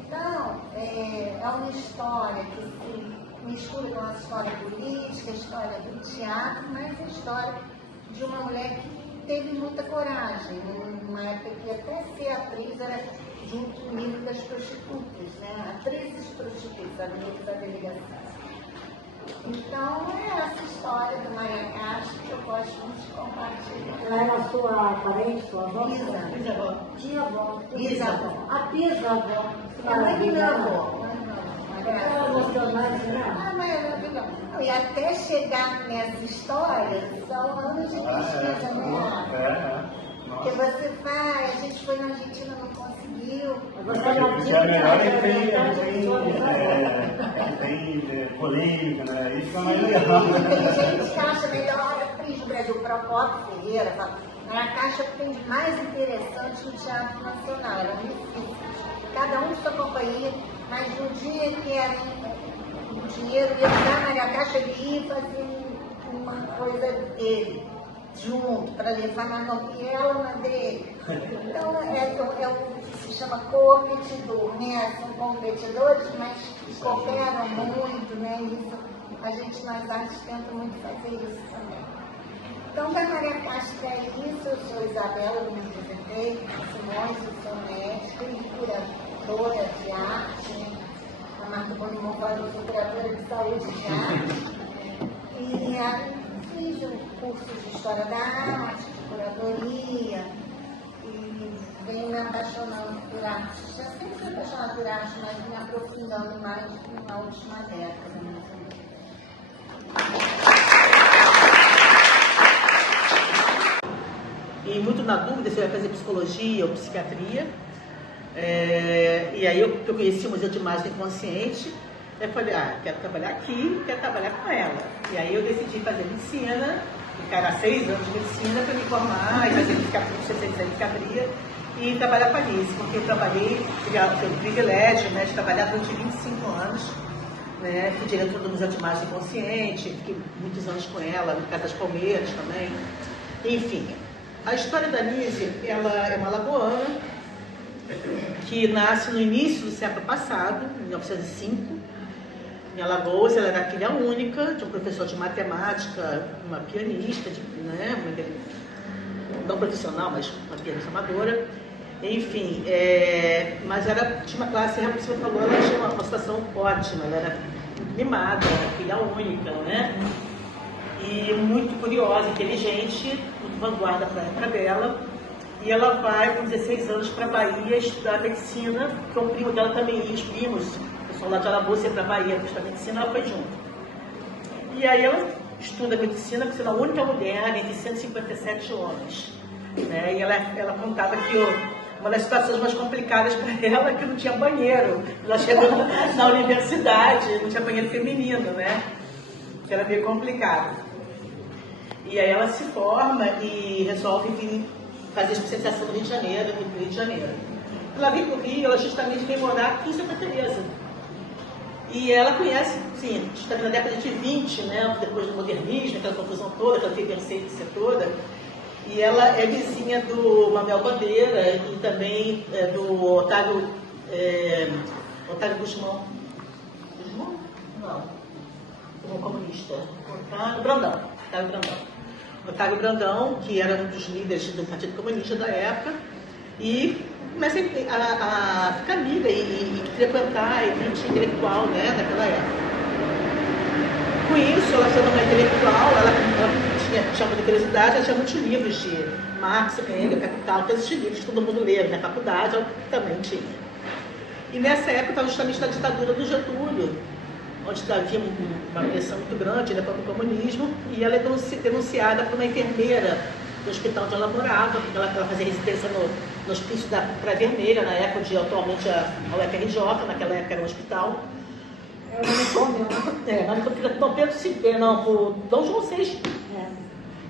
Então, é uma história que se mistura com a história política, a história do teatro, mas a história de uma mulher que teve muita coragem, numa época que até ser atriz era junto com o livro das prostitutas, né? Atrizes prostitutas, amigos da delegação. Então, é essa história da Maria Castro que eu gosto muito de compartilhar. Ela era sua parente, sua avó? Bisavó. Tia-avó. Bisavó. A bisavó. A mãe do meu avô. Ela emocionante, né? Ah, mas ela E até chegar nessa história, são anos de pesquisa, né? Porque você vai, a gente foi na Argentina, não conseguiu. Isso é melhor que tem polêmica, né? Isso é mais legal. Tem gente que acha melhor a atriz do Brasil, o Procopio Ferreira, fala, é a caixa que tem de mais interessante no Teatro Nacional. Era muito difícil. Cada um de sua companhia, mas no dia que era o dinheiro ia dar na caixa, ele ia fazer uma coisa dele, junto, para levar na novela na dele. Então, é o que se chama competidor, né? São competidores, mas cooperam muito, né? Isso, a gente nas artes tenta muito fazer isso também. Então, da Maria Castro é isso, eu sou Isabela, do me apresentei, Simões, eu sou médica e curadora de arte, né? A Marta Bonimon fala, eu sou curadora de saúde de arte. E fiz um curso de História da Arte, de curadoria, e venho me apaixonando por arte. Já sempre fui apaixonada por arte, mas me aprofundando mais na última década. Né? E muito na dúvida se eu ia fazer psicologia ou psiquiatria. E aí eu conheci o Museu de Imagem Inconsciente. Eu falei, quero trabalhar aqui, quero trabalhar com ela. E aí eu decidi fazer medicina, ficar 6 anos de medicina para me formar e fazer especialização em psiquiatria e trabalhar com a Alice, porque eu trabalhei, tive o privilégio, né, de trabalhar durante 25 anos. Né, fui diretora do Museu de Imagem Inconsciente, fiquei muitos anos com ela, no Casa das Palmeiras também. Enfim, a história da Nise, ela é uma alagoana que nasce no início do século passado, em 1905, em Alagoas. Ela era filha única de um professor de matemática, uma pianista, né, não profissional, mas uma pianista amadora. Enfim, mas tinha uma classe, realmente você falou, ela tinha uma situação ótima, ela era mimada, era filha única, né? E muito curiosa, inteligente, muito vanguarda para a época dela. E ela vai com 16 anos para a Bahia estudar medicina, porque o primo dela também ia, os primos, o pessoal lá de Alagoas ia para a Bahia para estudar medicina, ela foi junto. E aí ela estuda medicina, porque ela é a única mulher entre 157 homens. Né? E ela contava que uma das situações mais complicadas para ela é que não tinha banheiro. Ela chegou na universidade, não tinha banheiro feminino, né? Que era meio complicado. E aí ela se forma e resolve vir fazer especialização no Rio de Janeiro, no Rio de Janeiro. Ela vem para o Rio, ela justamente vem morar aqui em Santa Teresa. E ela conhece, sim, justamente na década de 20, né? Depois do modernismo, aquela confusão toda, aquela efervescência toda. E ela é vizinha do Manuel Bandeira e também do Otávio Guzmão. Guzmão? Não. Como comunista. Otávio Brandão, que era um dos líderes do Partido Comunista da época, e começa a ficar amiga e frequentar a elite intelectual, né, daquela época. Com isso, ela sendo uma intelectual, ela tinha muita curiosidade, ela tinha muitos livros de Marx, Engels, Capital, todos esses livros que todo mundo lê na faculdade, ela também tinha. E nessa época estava justamente na ditadura do Getúlio, onde havia uma pressão muito grande, né, contra o comunismo, e ela é denunciada por uma enfermeira do hospital onde ela morava, porque ela fazia residência no hospício da Praia Vermelha, na época de atualmente a UFRJ, naquela época era um hospital. É o manicômio. Dom Pedro V, não, por Dom João VI.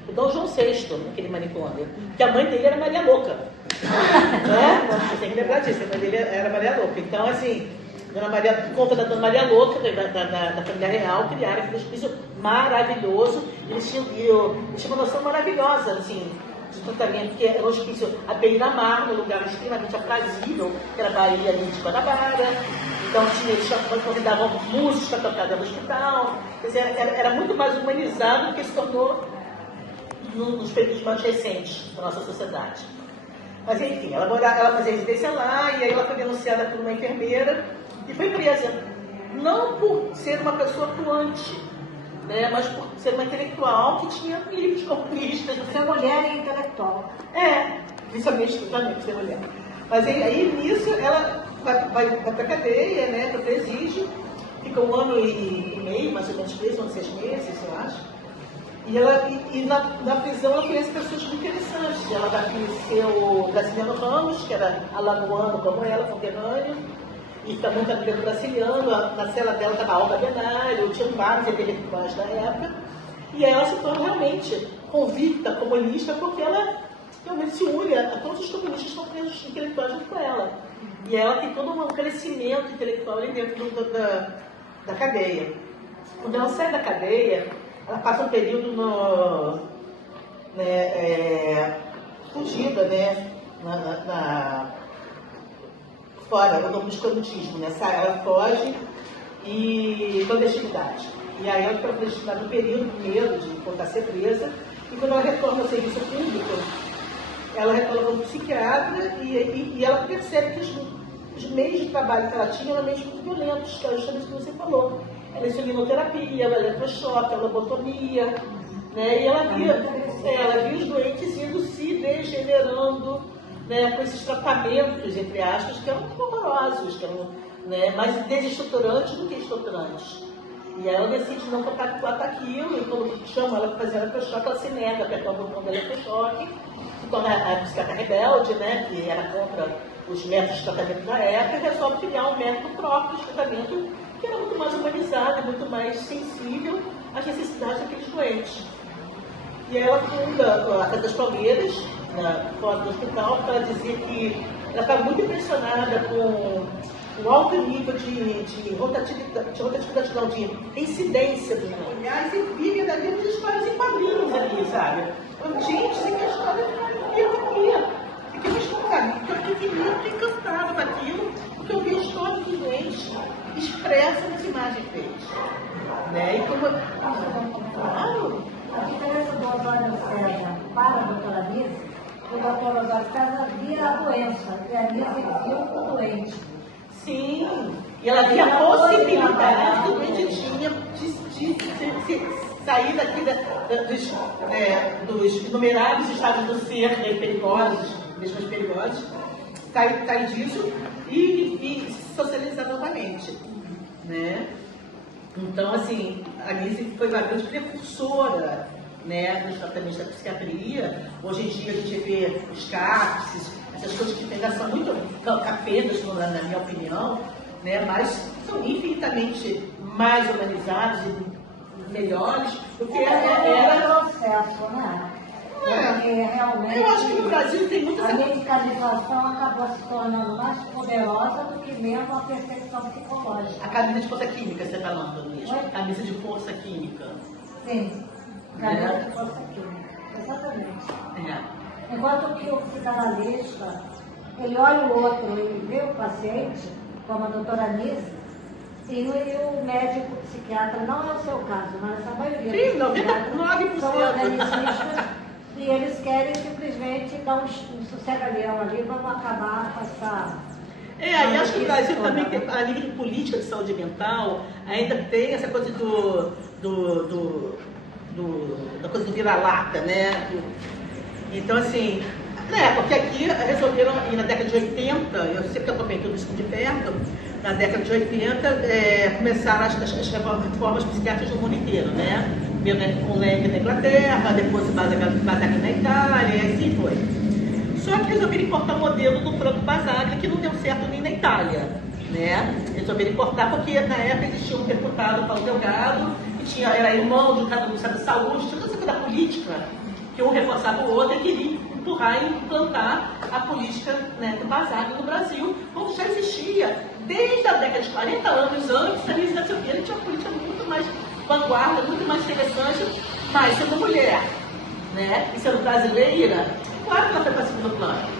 O Dom João VI, aquele manicômio. Que a mãe dele era Maria Louca. Você tem que lembrar disso, a mãe dele era Maria Louca. Então, assim, Dona Maria, por conta da Dona Maria Louca, da família real, criaram aquele hospício maravilhoso. Eles tinham uma noção maravilhosa, assim, de tratamento, que era um hospício à beira-mar, num lugar extremamente aprazível, que era a Bahia ali de Guanabara. Então, eles convidavam músicos para tocar dentro do hospital. Quer dizer, era muito mais humanizado do que se tornou nos períodos mais recentes da nossa sociedade. Mas, enfim, ela fazia residência lá, e aí ela foi denunciada por uma enfermeira e foi presa. Não por ser uma pessoa atuante, né, mas por ser uma intelectual que tinha livros comunistas. Ser mulher e intelectual. Principalmente também por ser mulher. Mas aí, nisso, ela vai para a cadeia, né, para o presídio, fica 1 ano e meio, mais ou menos presa, uns 6 meses, eu acho. E na prisão ela conhece pessoas muito interessantes. Ela já conheceu o Graciliano Ramos, que era alagoano como ela, conterrâneo, e também está amiga do Graciliano. Na cela dela estava a Olga Benário, tinha vários intelectuais da época. E ela se torna realmente convicta comunista, porque ela realmente se une a todos os comunistas que estão presos intelectuais junto com ela. E ela tem todo um crescimento intelectual ali dentro da cadeia. Quando ela sai da cadeia, ela passa um período fugida, né, fora do escrotismo, né? Ela foge e clandestinidade. E aí ela fica clandestinidade um período, com medo de voltar a ser presa. E quando ela retorna ao serviço público, ela retorna como psiquiatra e ela percebe que os meios de trabalho que ela tinha eram meios muito violentos, que é justamente o que você falou. Ela é insulinoterapia, ela é eletrochoque, ela é lobotomia, né? E ela via os doentes indo se degenerando, né, com esses tratamentos, entre aspas, que eram muito horrorosos, que eram, né, mais desestruturantes do que estruturantes. E aí ela decide não compactuar com aquilo, e quando chamam ela para fazer eletrochoque, ela se nega a apertar o botão do eletrochoque, se torna a psiquiatra rebelde, né, que era contra os métodos de tratamento da época, e resolve criar um método próprio de tratamento que era muito mais humanizado, muito mais sensível às necessidades daqueles doentes. E aí ela funda a Casa das Palmeiras, fora do hospital, porque ela dizia que ela estava muito impressionada com o alto nível de rotatividade, não, de incidência dos olhares e via verdadeiras histórias em quadrinhos ali, sabe? Gente, isso aqui é a história que eu queria. Fiquei responsável, porque eu fiquei muito encantada com aquilo, porque eu vi a história dos doentes expressa nas imagens deles. Né? E como... Claro! A diferença do Osório César para a doutora Nise, o doutor Osório César via a doença e a Nise viu o doente. Sim, e ela via a possibilidade que o doente tinha de sair daqui dos inumeráveis estados do ser perigosos, mesmo perigosos, sair disso e se socializar novamente. Né? Então, assim, a Nise foi uma grande precursora, né, dos tratamentos da psiquiatria. Hoje em dia a gente vê os cápses, essas coisas que ainda são muito capetas, na minha opinião, né, mas são infinitamente mais humanizados e melhores do que era o processo, né? Porque realmente eu acho que no Brasil tem muita... A medicalização acabou se tornando mais poderosa do que mesmo a percepção psicológica. A camisa de força química, você está falando mesmo? A camisa de força química. Sim, camisa de força química, exatamente. Enquanto que o psicanalista, ele olha o outro, ele vê o paciente, como a doutora Nise, e o médico psiquiatra, não é o seu caso, mas a maioria dos psiquiatras são organicistas e eles querem simplesmente dar um sossega-leão ali, vamos acabar com essa... E acho que o Brasil também, a nível de política de saúde mental, ainda tem essa coisa da coisa do vira-lata, né? Então, assim, porque aqui resolveram, na década de 80, eu sempre acompanhei tudo isso de perto, na década de 80, começaram as reformas psiquiátricas no mundo inteiro, né? Primeiro com o Lang na Inglaterra, depois o Basaglia na Itália, e assim foi. Só que resolveram importar o modelo do Franco Basaglia, que não deu certo nem na Itália, né? Resolveram importar porque na época existia um deputado, Paulo Delgado, que era irmão de um cara do Ministério da Saúde, tinha toda essa coisa política, que um reforçava o outro e queria empurrar e implantar a política, né, do Basaglia no Brasil, como já existia desde a década de 40 anos antes. A Nise da Silveira tinha uma política muito mais vanguarda, muito mais interessante, mas sendo mulher, né, e sendo brasileira, claro que ela foi para segundo plano.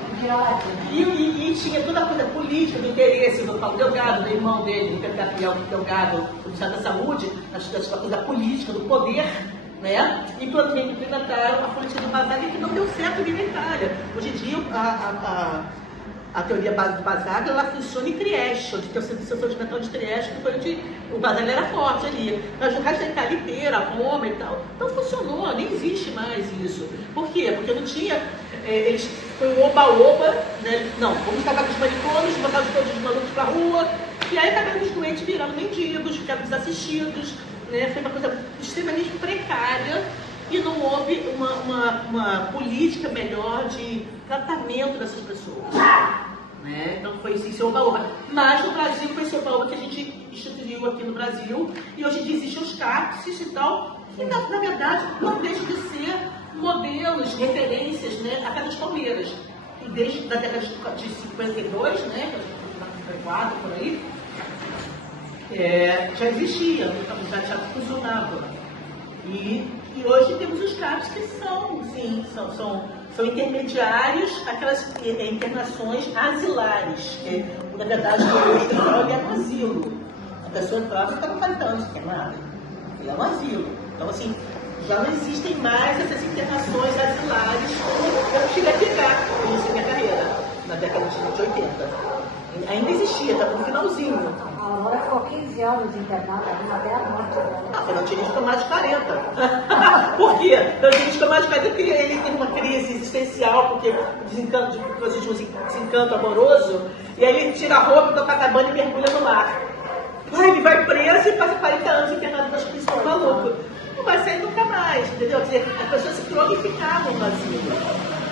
E tinha toda a coisa política, do interesse do Paulo Delgado, do irmão dele, do Gabriel Delgado, do Ministério da Saúde, a coisa política, do poder, né? E implementaram a política do Basaglia, que não deu certo na Itália. Hoje em dia, a teoria do Basaglia, ela funciona em Trieste, onde tem o centro de saúde mental de Trieste, que foi onde o Basaglia era forte ali. Mas o resto da Itália inteira, Roma e tal, não funcionou, nem existe mais isso. Por quê? Porque não tinha... eles foi um oba-oba, né? Não, vamos acabar com os manicômios, botar todos os malucos pra rua, e aí acabaram os doentes virando mendigos, ficaram desassistidos, né? Foi uma coisa extremamente precária e não houve uma política melhor de tratamento dessas pessoas. Né? Então foi assim, seu oba-oba. Mas no Brasil foi seu oba-oba que a gente instituiu aqui no Brasil, e hoje em dia existem os CAPS e tal, que na verdade não deixam de ser modelos, referências, né, a Casa de Palmeiras. E desde a década de 52, né, 54, por aí, já existia, já tinha funcionado. E hoje temos os CAPs que são, sim, são intermediários, aquelas internações asilares, que na verdade o hospital é um asilo. A pessoa entrava e ficava 40 anos internada. Ele é um asilo. Então, assim, já não existem mais essas internações asilares como eu cheguei a pegar no início da minha carreira, na década de 80. Ainda existia, estava no finalzinho. A Aurora ficou 15 anos internada, até a morte dela. Ah, eu não tinha ficou mais de 40. Por quê? Eu tinha ficou mais de 40 porque ele teve uma crise existencial, porque existe um desencanto amoroso, e aí ele tira a roupa do Copacabana e mergulha no mar. Aí ele vai preso e passa 40 anos internado nas prisões maluco. Não vai sair nunca mais, entendeu? Quer dizer, as pessoas se cronificavam no asilo.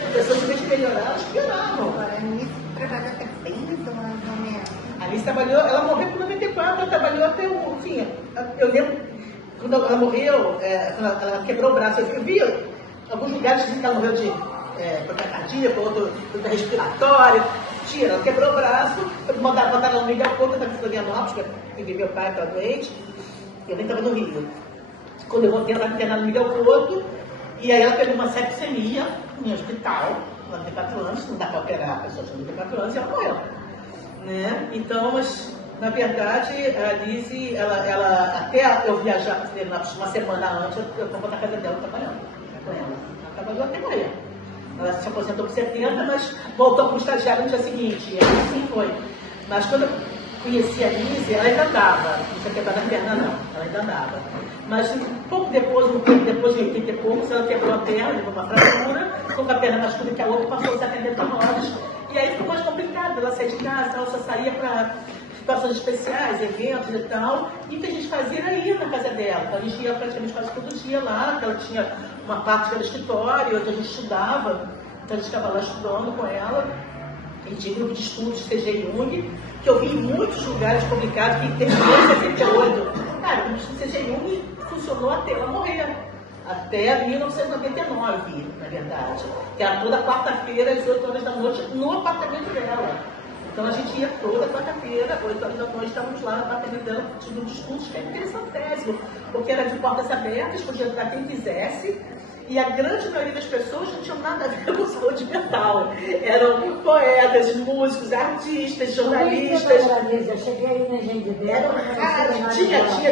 As pessoas, em vez de melhorar, elas pioravam. Agora, a Anice trabalhou até bem mais ou menos. A Anice trabalhou, ela morreu com 94, ela trabalhou até o. Enfim, eu lembro, quando ela morreu, ela quebrou o braço. Eu vi alguns lugares que ela morreu de problema cardíaco, outro respiratório. Tira, ela quebrou o braço, botaram ela no Miguel Couto, eu estava em Florianópolis, porque meu pai estava doente, eu nem estava no Rio. Quando eu voltei, ela estava internada no Miguel Couto, e aí ela pegou uma septicemia em hospital, ela tem 4 anos, não dá para operar a pessoa de 94 anos, e ela morreu. Né? Então, mas, na verdade, a Lizzie, ela até eu viajar para Florianópolis uma semana antes, eu fui na casa dela trabalhando com ela. Ela trabalhou até morrer. Ela se aposentou com 70, mas voltou como estagiária no dia seguinte. E assim foi. Mas quando eu conheci a Lizzie, ela ainda andava. Não tinha quebrado a perna, não. Ela ainda andava. Mas um tempo depois de 80 e poucos, ela quebrou a perna, levou uma fratura, ficou com a perna mais curta que a outra, passou a usar horas. E aí ficou mais complicado. Ela saía de casa, ela só saía para situações especiais, eventos e tal. E o que a gente fazia era ir na casa dela. Então a gente ia praticamente quase todo dia lá, ela tinha uma parte que era escritório, onde a gente estudava. Então a gente ficava lá estudando com ela. A gente tinha grupo de estudos CG Jung, que eu vi em muitos lugares publicados, que terminou em 78. Cara, o grupo de CG Jung funcionou até ela morrer. Até 1999, na verdade. Que era toda quarta-feira, às 8 horas da noite, no apartamento dela. Então a gente ia toda quarta-feira, 8 horas da noite, estávamos lá no apartamento dela, tinha um discurso que é interessantésimo, porque era de portas abertas, podia entrar quem quisesse, e a grande maioria das pessoas não tinham nada a ver com saúde mental. Eram poetas, músicos, artistas, jornalistas. Eu cheguei aí na Engenho de Dedo.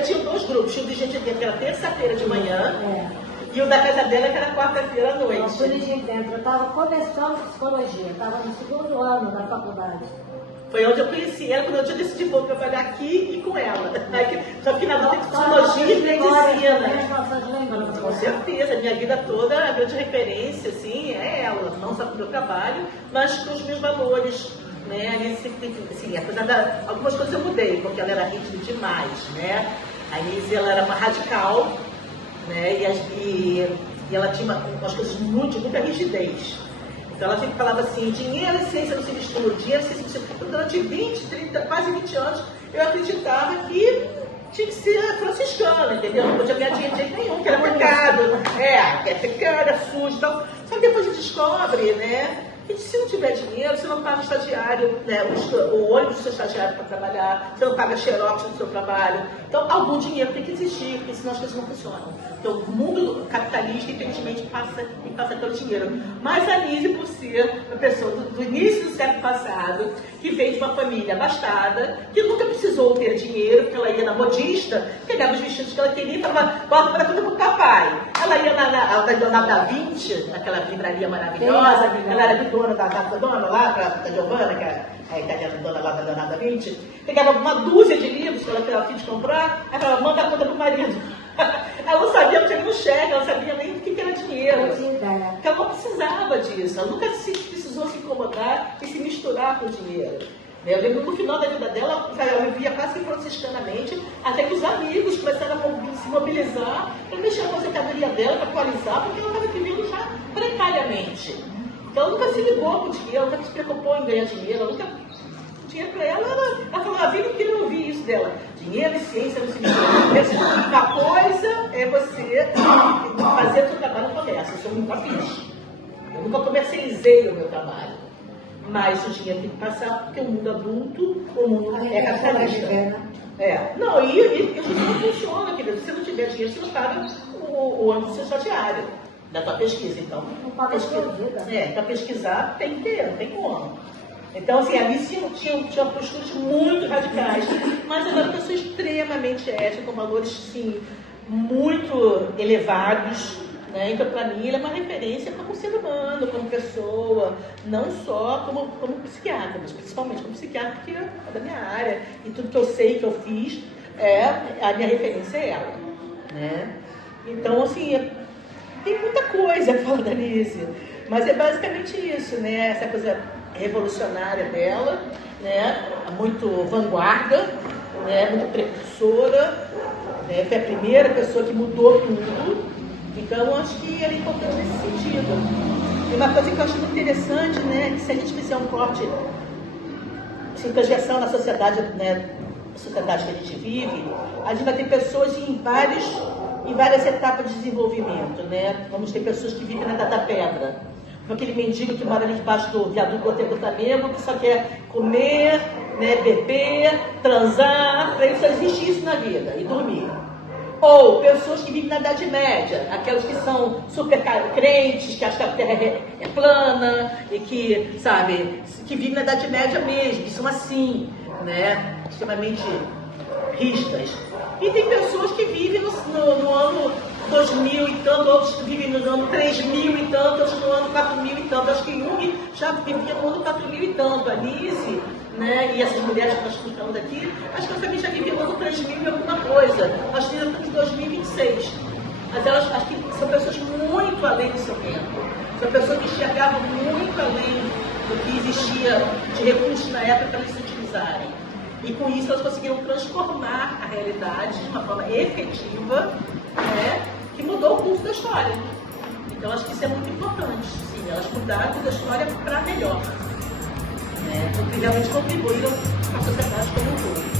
Tinha 2 grupos, tinha o de Engenho de Dedo, que era terça-feira de manhã, e o da casa dela, que era quarta-feira à noite. Eu fui no Engenho de Dedo, eu estava começando psicologia, estava no 2º ano da faculdade. Foi onde eu conheci ela, quando eu tinha decidido vou trabalhar aqui e com ela. Só que na dúvida de psicologia e medicina. Com certeza, minha vida toda, a grande referência, assim, é ela. Não só para o meu trabalho, mas com os meus valores. Né? Assim, apesar algumas coisas eu mudei, porque ela era rígida demais. Né? A Lizzie, ela era uma radical, né? e ela tinha umas coisas de muita rigidez. Então ela sempre falava assim, dinheiro e ciência não se misturam, dinheiro e ciência não se misturam. Durante 20, 30, quase 20 anos, eu acreditava que tinha que ser franciscana, entendeu? Não podia ganhar dinheiro de jeito nenhum, que era pecado. É pecado, é sujo. Então, só que depois a gente descobre, né? Que se não tiver dinheiro, você não paga o estagiário, né, o ônibus do seu estagiário para trabalhar, você não paga xerox no seu trabalho. Então, algum dinheiro tem que existir, porque senão as coisas não funcionam. Então, o mundo capitalista, infelizmente, passa pelo dinheiro. Mas a Lizzie, por ser uma pessoa do início do século passado, que veio de uma família abastada, que nunca precisou ter dinheiro, porque ela ia na modista, pegava os vestidos que ela queria e falava, bota para tudo pro papai. Ela ia na Leonardo da Vinci, naquela livraria maravilhosa, ela era dona da dona lá, da Giovanna, que é a italiana dona lá da Leonardo da Vinci, pegava uma dúzia de livros que ela teve a fim de comprar, aí ela manda a conta pro marido. Ela não sabia, não tinha nenhum cheque, ela não sabia nem o que era dinheiro. Porque ela não precisava disso, ela nunca precisou se incomodar e se misturar com o dinheiro. Eu lembro no final da vida dela, ela vivia quase que franciscanamente, até que os amigos começaram a se mobilizar para mexer com a aposentadoria dela, para atualizar, porque ela estava vivendo já precariamente. Então ela nunca se ligou com o dinheiro, nunca se preocupou em ganhar dinheiro, ela nunca... Dinheiro para ela falou, a vida inteira eu ouvi isso dela. Dinheiro e ciência não se misturam. A única coisa é você fazer o seu trabalho no comércio. Isso eu nunca fiz. Eu nunca comercializei o meu trabalho. Mas o dinheiro tem que passar, porque o mundo adulto, o mundo é capitalista. Não, e o dinheiro não funciona, querido. Se não tiver dinheiro, você não paga o ônibus do seu diário da tua pesquisa. Então, para pesquisar tem que ter, não tem como. Então, assim, ali tinha posturas muito radicais, mas ela era uma pessoa extremamente ética, com valores, sim, muito elevados, né? Então, para mim, ele é uma referência como ser humano, como pessoa, não só como psiquiatra, mas principalmente como psiquiatra, porque é da minha área, e tudo que eu sei, que eu fiz, a minha referência é ela, né? Então, assim, tem muita coisa a falar da Anísia, mas é basicamente isso, né? Essa coisa revolucionária dela, né? Muito vanguarda, né? Muito precursora, né? Foi a primeira pessoa que mudou tudo, então acho que ela é importante nesse sentido. E uma coisa que eu acho muito interessante, né? Que se a gente fizer um corte, assim, projeção na sociedade, né? A sociedade que a gente vive, a gente vai ter pessoas em várias etapas de desenvolvimento, né? Vamos ter pessoas que vivem na Idade da Pedra, aquele mendigo que mora ali debaixo do viaduto do Hotel do Flamengo, que só quer comer, né, beber, transar, para ele só existe isso na vida, e dormir. Ou pessoas que vivem na Idade Média, aquelas que são super crentes, que acham que a Terra é plana, e que, sabe, que vivem na Idade Média mesmo, que são assim, né, extremamente rígidas. E tem pessoas que vivem no ano 2000 e tanto, outros vivem no ano 3000 e tanto, outros no ano 4000 e tanto. Acho que Jung já vivia no ano 4000 e tanto. Alice, né, e essas mulheres que nós estamos falando aqui, acho que elas também já viviam no ano 3000 e alguma coisa. Nós estamos em 2026. Mas elas acho que são pessoas muito além do seu tempo. São pessoas que enxergavam muito além do que existia de recursos na época para eles se utilizarem. E com isso elas conseguiram transformar a realidade de uma forma efetiva, né, que mudou o curso da história. Então acho que isso é muito importante, sim, elas mudaram o curso da história para melhor, né, porque realmente contribuíram para a sociedade como um todo.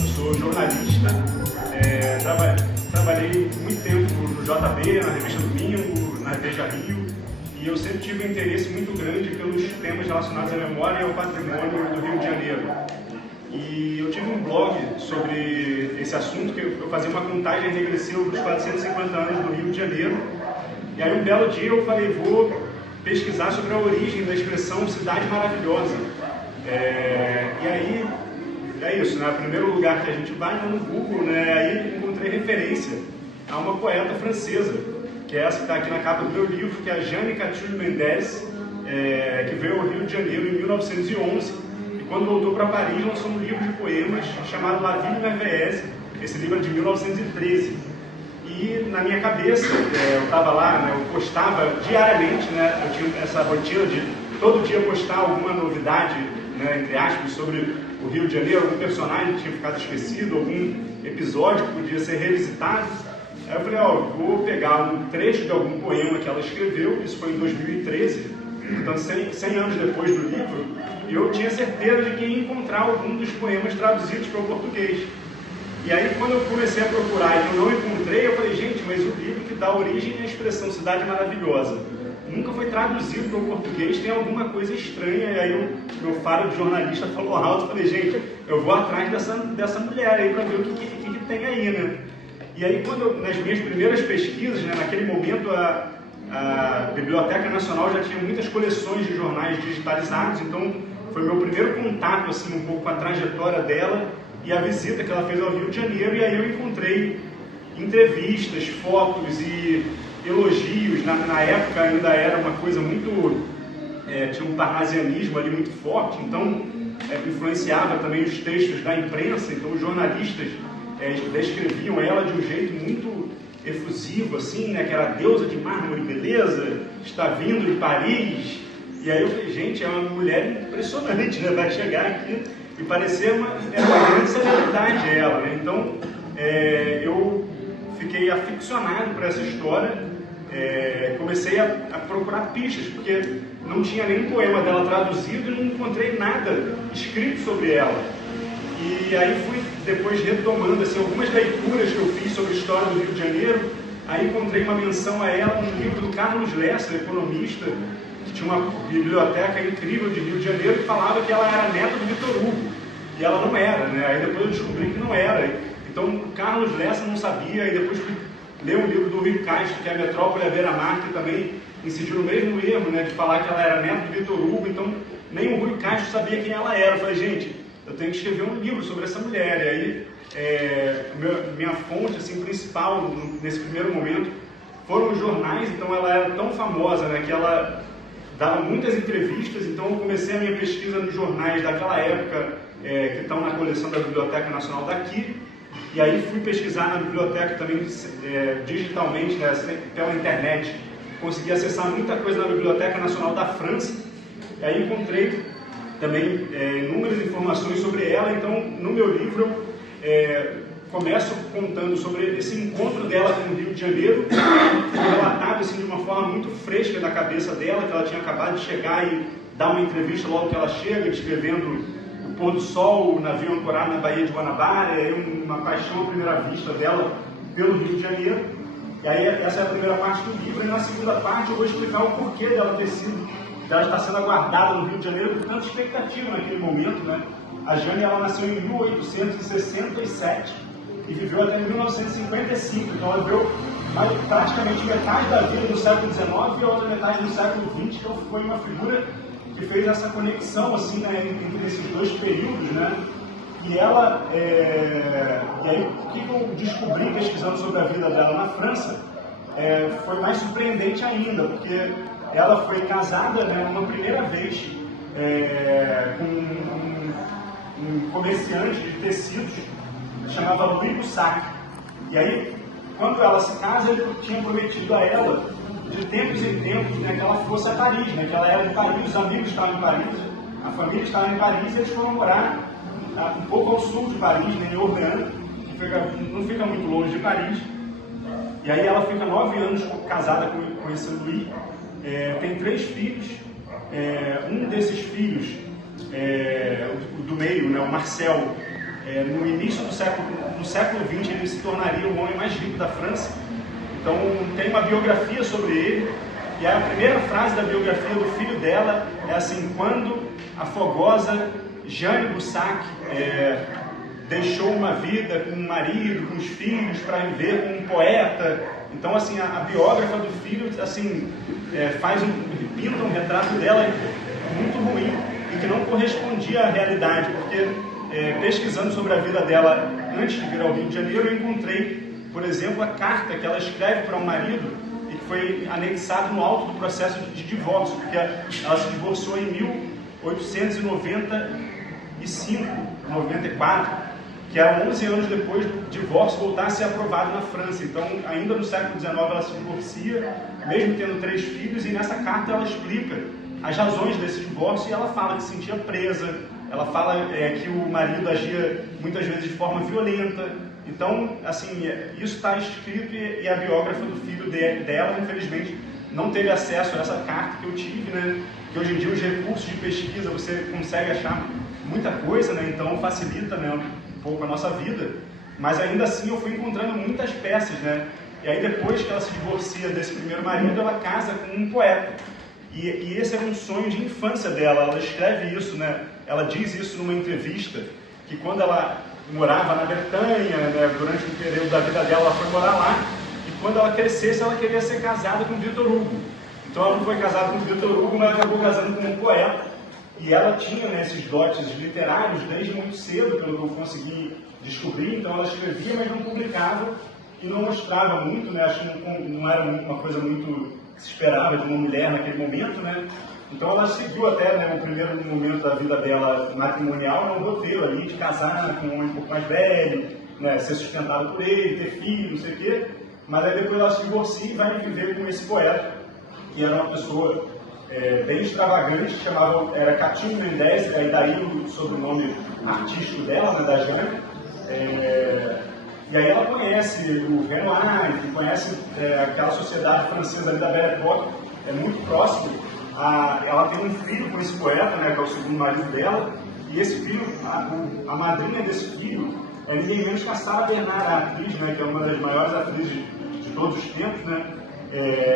Eu sou jornalista, trabalhei muito tempo no JB, na Revista Domingo, na Veja Rio, e eu sempre tive um interesse muito grande pelos temas relacionados à memória e ao patrimônio do Rio de Janeiro. E eu tive um blog sobre esse assunto, que eu fazia uma contagem regressiva dos 450 anos do Rio de Janeiro. E aí um belo dia eu falei, vou pesquisar sobre a origem da expressão cidade maravilhosa. E aí, é isso, né? O primeiro lugar que a gente vai no Google, né? Aí encontrei referência a uma poeta francesa, que é essa que está aqui na capa do meu livro, que é a Jeanne Catulle Mendes, que veio ao Rio de Janeiro em 1911, e quando voltou para Paris lançou um livro de poemas chamado La Ville Merveilleuse. Esse livro é de 1913. E na minha cabeça, eu estava lá, né, eu postava diariamente, né, eu tinha essa rotina de todo dia postar alguma novidade, né, entre aspas, sobre o Rio de Janeiro, algum personagem que tinha ficado esquecido, algum episódio que podia ser revisitado. Aí eu falei, vou pegar um trecho de algum poema que ela escreveu, isso foi em 2013, portanto 100 anos depois do livro, e eu tinha certeza de que ia encontrar algum dos poemas traduzidos para o português. E aí, quando eu comecei a procurar e eu não encontrei, eu falei, gente, mas o livro que dá origem à expressão Cidade Maravilhosa nunca foi traduzido para o português, tem alguma coisa estranha. E aí meu faro de jornalista falou alto, eu falei, gente, eu vou atrás dessa mulher aí para ver o que tem aí, né? E aí, nas minhas primeiras pesquisas, né, naquele momento a Biblioteca Nacional já tinha muitas coleções de jornais digitalizados, então foi meu primeiro contato assim, um pouco com a trajetória dela e a visita que ela fez ao Rio de Janeiro. E aí eu encontrei entrevistas, fotos e elogios. Na época ainda era uma coisa muito... tinha um parnasianismo ali muito forte, então influenciava também os textos da imprensa, então os jornalistas descreviam ela de um jeito muito efusivo, assim, né? Que era a deusa de mármore e beleza, está vindo de Paris. E aí eu falei, gente, é uma mulher impressionante, né? Vai chegar aqui e parecer uma grande celebridade ela, né? Então, eu fiquei aficionado por essa história, comecei a procurar pistas, porque não tinha nenhum poema dela traduzido e não encontrei nada escrito sobre ela. E aí fui depois retomando assim, algumas leituras que eu fiz sobre a história do Rio de Janeiro. Aí encontrei uma menção a ela num livro do Carlos Lessa, economista, que tinha uma biblioteca incrível de Rio de Janeiro, que falava que ela era neta do Vitor Hugo. E ela não era, né? Aí depois eu descobri que não era. Então o Carlos Lessa não sabia, e depois fui ler um livro do Rui Castro, que é a Metrópole à Beira-Mar, que também incidiu no mesmo erro, né? De falar que ela era neta do Vitor Hugo, então nem o Rui Castro sabia quem ela era. Eu falei, gente, eu tenho que escrever um livro sobre essa mulher. E aí, minha fonte assim, principal nesse primeiro momento foram os jornais. Então ela era tão famosa, né, que ela dava muitas entrevistas. Então eu comecei a minha pesquisa nos jornais daquela época, que estão na coleção da Biblioteca Nacional daqui. E aí fui pesquisar na biblioteca também digitalmente, né, pela internet. Consegui acessar muita coisa na Biblioteca Nacional da França. E aí encontrei também inúmeras informações sobre ela. Então, no meu livro, começo contando sobre esse encontro dela com o Rio de Janeiro, relatado assim, de uma forma muito fresca da cabeça dela, que ela tinha acabado de chegar e dar uma entrevista logo que ela chega, descrevendo o pôr do sol, o navio ancorado na Baía de Guanabara, uma paixão à primeira vista dela pelo Rio de Janeiro. E aí, essa é a primeira parte do livro, e na segunda parte eu vou explicar o porquê dela estar sendo aguardada no Rio de Janeiro com tanta expectativa naquele momento, né? A Jane, ela nasceu em 1867 e viveu até 1955, então ela viveu praticamente metade da vida do século XIX e a outra metade do século XX, então foi uma figura que fez essa conexão assim, né, entre esses dois períodos, né? E ela, e aí o que eu descobri pesquisando sobre a vida dela na França foi mais surpreendente ainda, porque ela foi casada, né, uma primeira vez com um comerciante de tecidos que chamava Louis Boussac. E aí, quando ela se casa, ele tinha prometido a ela, de tempos em tempos, né, que ela fosse a Paris, né, que ela era de Paris, os amigos estavam em Paris, a família estava em Paris, e eles foram morar um pouco ao sul de Paris, né, em Orléans, que não fica muito longe de Paris. E aí ela fica 9 anos casada com esse Louis. Tem 3 filhos. Um desses filhos, do meio, né, o Marcel, no início do século XX, ele se tornaria o homem mais rico da França. Então tem uma biografia sobre ele, e a primeira frase da biografia do filho dela é assim: quando a fogosa Jane Boussac deixou uma vida com um marido, com os filhos, para viver com um poeta. Então, assim, a biógrafa do filho, assim, pinta um retrato dela muito ruim e que não correspondia à realidade, porque pesquisando sobre a vida dela antes de vir ao Rio de Janeiro, eu encontrei, por exemplo, a carta que ela escreve para um marido e que foi anexado no auto do processo de divórcio, porque ela se divorciou em 1895, 94, que era 11 anos depois do divórcio voltar a ser aprovado na França. Então, ainda no século XIX, ela se divorcia, mesmo tendo 3 filhos, e nessa carta ela explica as razões desse divórcio, e ela fala que se sentia presa, ela fala que o marido agia muitas vezes de forma violenta. Então, assim, isso está escrito, e a biógrafa do filho dela, infelizmente, não teve acesso a essa carta que eu tive, né? Que hoje em dia os recursos de pesquisa você consegue achar muita coisa, né? Então facilita, né, um pouco a nossa vida, mas ainda assim eu fui encontrando muitas peças, né? E aí depois que ela se divorcia desse primeiro marido, ela casa com um poeta, e esse era um sonho de infância dela. Ela escreve isso, né? Ela diz isso numa entrevista, que quando ela morava na Bretanha, né, durante um período da vida dela, ela foi morar lá, e quando ela crescesse, ela queria ser casada com Vitor Hugo. Então ela não foi casada com Vitor Hugo, mas acabou casando com um poeta. E ela tinha, né, esses dotes literários desde muito cedo, pelo que eu consegui descobrir. Então ela escrevia, mas não publicava e não mostrava muito, né? Acho que não era uma coisa muito que se esperava de uma mulher naquele momento, né? Então ela seguiu até, né, o primeiro momento da vida dela matrimonial, um roteiro ali de casar com um homem um pouco mais velho, né, ser sustentado por ele, ter filho, não sei o quê. mas aí depois ela se divorcia e vai viver com esse poeta, que era uma pessoa bem extravagante, era Catinho Mendes, e daí o sobrenome artístico dela, né, da Jane. E aí ela conhece o Renoir, conhece aquela sociedade francesa ali da Belle Époque, é muito próximo. Ela tem um filho com esse poeta, né, que é o segundo marido dela, e esse filho, a madrinha desse filho, é ninguém menos que a Sarah Bernard, a atriz, né, que é uma das maiores atrizes de todos os tempos, né?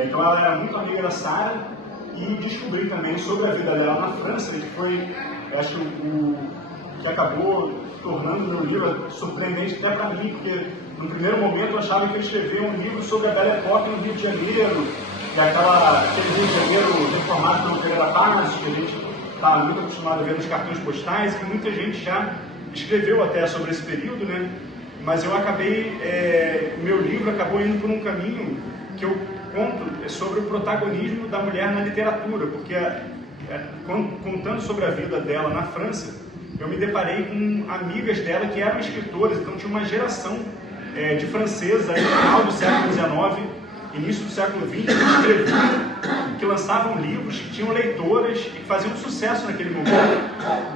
Então ela era muito amiga da Sarah, e descobri também sobre a vida dela na França, que foi, acho que acabou tornando meu livro surpreendente até para mim, porque no primeiro momento eu achava que eu escrevia um livro sobre a Belle Époque no Rio de Janeiro, e aquele Rio de Janeiro reformado pelo Pereira Passos, que a gente está muito acostumado a ver nos cartões postais, que muita gente já escreveu até sobre esse período, né? Mas eu acabei, meu livro acabou indo por um caminho que eu conto sobre o protagonismo da mulher na literatura, porque contando sobre a vida dela na França, eu me deparei com amigas dela que eram escritoras, então tinha uma geração de francesas ali no final do século XIX, início do século XX, que escreviam, que lançavam livros, que tinham leitoras e que faziam sucesso naquele momento,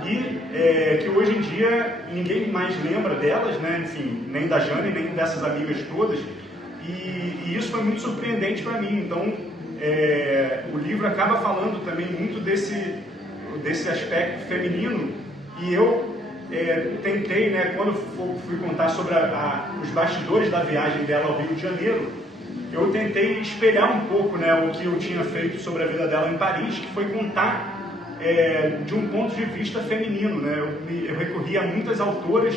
e que hoje em dia ninguém mais lembra delas, né? Enfim, nem da Jane, nem dessas amigas todas, e isso foi muito surpreendente para mim. Então o livro acaba falando também muito desse aspecto feminino, e eu tentei, né, quando fui contar sobre os bastidores da viagem dela ao Rio de Janeiro, eu tentei espelhar um pouco, né, o que eu tinha feito sobre a vida dela em Paris, que foi contar de um ponto de vista feminino, né? Eu recorri a muitas autoras.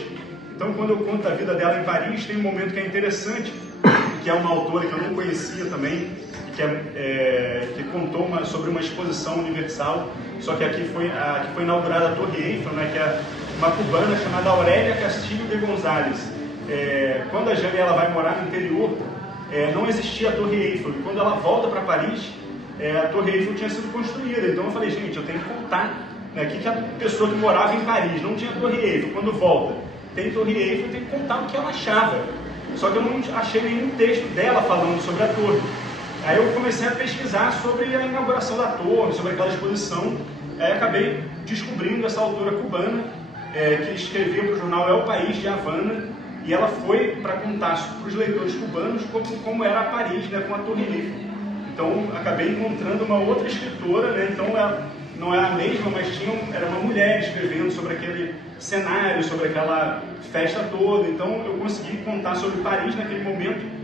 Então, quando eu conto a vida dela em Paris, tem um momento que é interessante, que é uma autora que eu não conhecia também, que contou sobre uma exposição universal, só que aqui foi inaugurada a Torre Eiffel, né, que é uma cubana chamada Aurélia Castillo de González. Quando a Jane ela vai morar no interior, não existia a Torre Eiffel, e quando ela volta para Paris, a Torre Eiffel tinha sido construída. Então eu falei, gente, eu tenho que contar, né, que a pessoa que morava em Paris não tinha Torre Eiffel, quando volta, tem Torre Eiffel, eu tenho que contar o que ela achava. Só que eu não achei nenhum texto dela falando sobre a torre. Aí eu comecei a pesquisar sobre a inauguração da torre, sobre aquela exposição. Aí acabei descobrindo essa autora cubana, que escrevia para o jornal El País de Havana, e ela foi para contar para os leitores cubanos como era Paris, né, com a Torre Eiffel. Então acabei encontrando uma outra escritora, né, então ela não era a mesma, mas era uma mulher escrevendo sobre aquele cenário, sobre aquela festa toda. Então eu consegui contar sobre Paris naquele momento,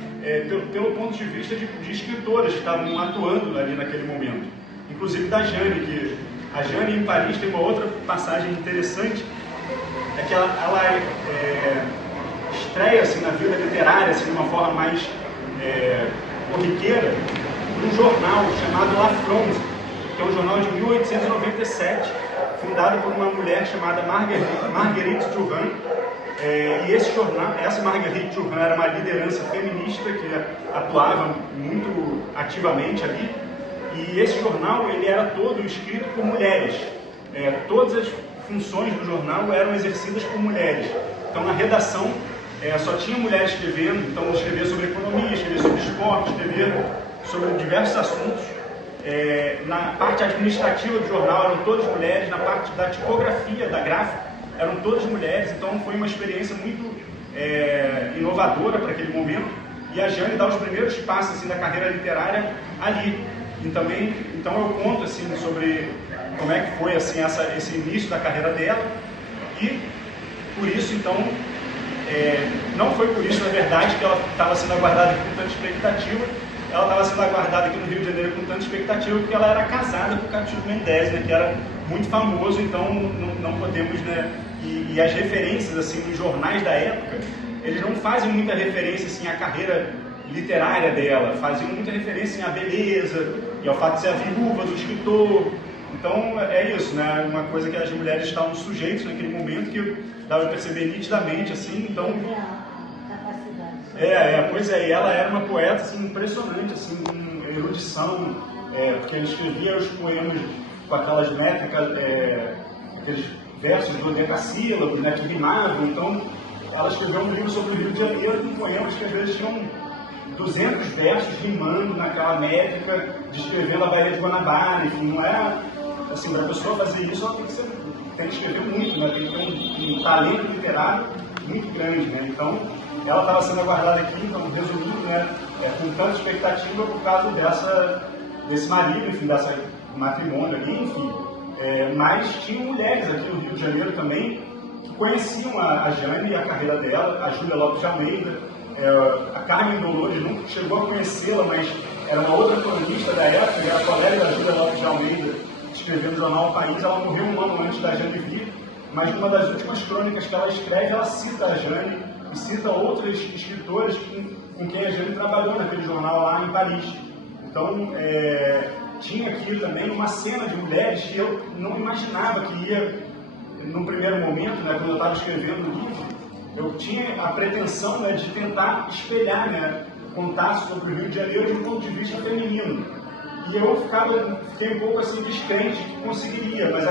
pelo ponto de vista de escritoras que estavam atuando ali naquele momento. Inclusive da Jane, que a Jane em Paris tem uma outra passagem interessante, é que ela estreia assim, na vida literária, assim, de uma forma mais corriqueira, num jornal chamado La Fronde, que é um jornal de 1897, fundado por uma mulher chamada Marguerite Durand. E esse jornal, essa Marguerite Durand era uma liderança feminista que atuava muito ativamente ali. E esse jornal ele era todo escrito por mulheres. Todas as funções do jornal eram exercidas por mulheres. Então na redação só tinha mulheres escrevendo, então escrevia sobre economia, escrevia sobre esporte, escrevia sobre diversos assuntos. Na parte administrativa do jornal eram todas mulheres, na parte da tipografia, da gráfica, eram todas mulheres. Então foi uma experiência muito inovadora para aquele momento, e a Jane dá os primeiros passos assim, da carreira literária ali. Então eu conto assim, sobre como é que foi assim, esse início da carreira dela, e por isso então, não foi por isso na verdade que ela estava sendo aguardada aqui com tanta expectativa. Ela estava sendo aguardada aqui no Rio de Janeiro com tanta expectativa porque ela era casada com o Catinho Mendes, né, que era muito famoso. Então não podemos, né, e as referências assim nos jornais da época, eles não fazem muita referência assim à carreira literária dela, faziam muita referência assim, à beleza e ao fato de ser a viúva do escritor. Então é isso, né, uma coisa que as mulheres estavam sujeitas naquele momento, que dava para perceber nitidamente assim. Então pois é, e ela era uma poeta assim, impressionante, assim, com erudição, porque ela escrevia os poemas com aquelas métricas, aqueles versos dodecassílabos, né, que rimavam. Então ela escreveu um livro sobre o Rio de Janeiro com poemas que às vezes tinham 200 versos rimando naquela métrica, descrevendo a Baía de Guanabara, enfim, não é assim, para a pessoa fazer isso, ela tem que escrever muito, né? Tem que ter um talento literário muito grande, né? Então, ela estava sendo aguardada aqui, então, resumindo, né? Com tanta expectativa por causa desse marido, enfim, desse matrimônio ali, enfim. Mas tinha mulheres aqui no Rio de Janeiro também que conheciam a Jane e a carreira dela, a Júlia Lopes de Almeida, a Carmen Dolores nunca chegou a conhecê-la, mas era uma outra cronista da época, era colega da Júlia Lopes de Almeida, escrevendo no jornal O País. Ela morreu um ano antes da Jane vir, mas numa das últimas crônicas que ela escreve, ela cita a Jane e cita outros escritores com quem a Jane trabalhou naquele jornal lá em Paris. Então, tinha aqui também uma cena de mulheres que eu não imaginava que ia, no primeiro momento, né, quando eu estava escrevendo o livro, eu tinha a pretensão, né, de tentar espelhar, né, contar sobre o Rio de Janeiro de um ponto de vista feminino. E eu fiquei um pouco assim descrente que conseguiria, mas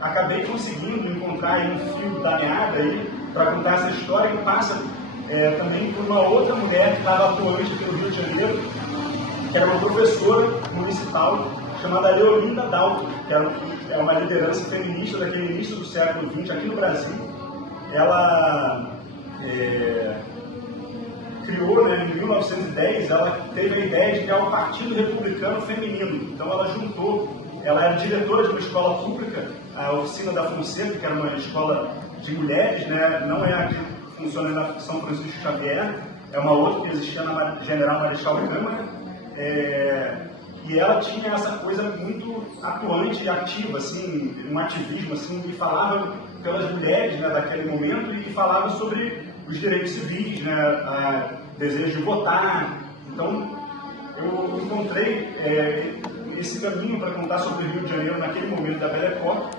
acabei conseguindo encontrar aí um fio da meada aí para contar essa história que passa também por uma outra mulher que estava atuante aqui no Rio de Janeiro, que era uma professora municipal chamada Leolinda Dalto, que é uma liderança feminista daquele início do século XX aqui no Brasil. Ela criou, né, em 1910, ela teve a ideia de criar o Partido Republicano Feminino. Então ela era diretora de uma escola pública, a Oficina da Fonseca, que era uma escola de mulheres, né, não é a que funciona na São Francisco Xavier, é uma outra que existia na General Marechal Câmara. E ela tinha essa coisa muito atuante e ativa, assim, um ativismo, assim, que falava pelas mulheres, né, daquele momento, e falava sobre os direitos civis, né, desejo de votar. Então, eu encontrei esse caminho para contar sobre o Rio de Janeiro naquele momento da Belle Époque,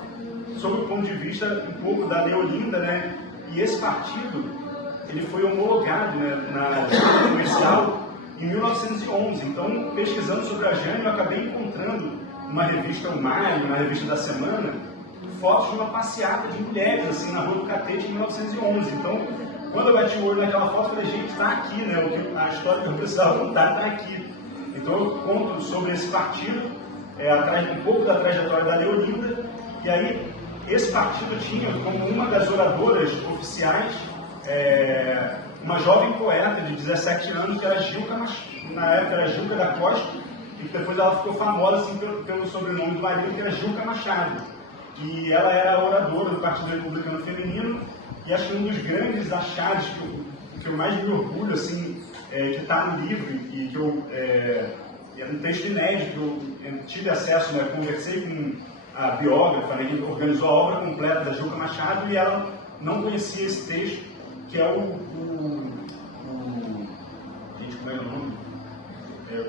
sob o ponto de vista um pouco da Leolinda, né, e esse partido, ele foi homologado, né, na Junta Comercial em 1911. Então, pesquisando sobre a Jane, eu acabei encontrando numa revista O Maio, na revista da Semana, fotos de uma passeata de mulheres, assim, na Rua do Catete, em 1911. Então, quando eu bati o olho naquela foto, eu falei, gente, está aqui, né? A história que eu precisava contar está aqui. Então, eu conto sobre esse partido, um pouco da trajetória da Leolinda, e aí, esse partido tinha como uma das oradoras oficiais uma jovem poeta de 17 anos, que era na época era Gilca da Costa, e que depois ela ficou famosa assim, pelo sobrenome do marido, que era Gilca Machado. E ela era oradora do Partido Republicano Feminino, e acho que um dos grandes achados que eu mais me orgulho, assim, que está no livro, e que é um texto inédito, que eu tive acesso, né, conversei com a biógrafa, né, que organizou a obra completa da Gilca Machado, e ela não conhecia esse texto, que é gente, como é o nome?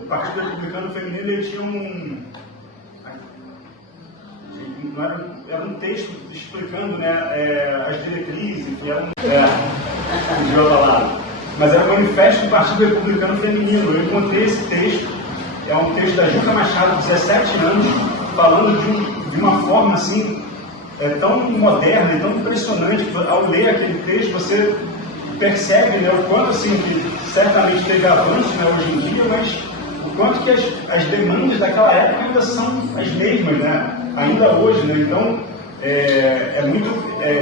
O Partido Republicano Feminino, ele tinha era um texto explicando, né, as diretrizes, que era mas era o Manifesto do Partido Republicano Feminino. Eu encontrei esse texto, é um texto da Gilca Machado, 17 anos, falando de uma forma assim, tão moderna e tão impressionante, que ao ler aquele texto você percebe, né, o quanto assim, que certamente teve avanço, né, hoje em dia, mas o quanto que as demandas daquela época ainda são as mesmas, né, ainda hoje, né? Então é muito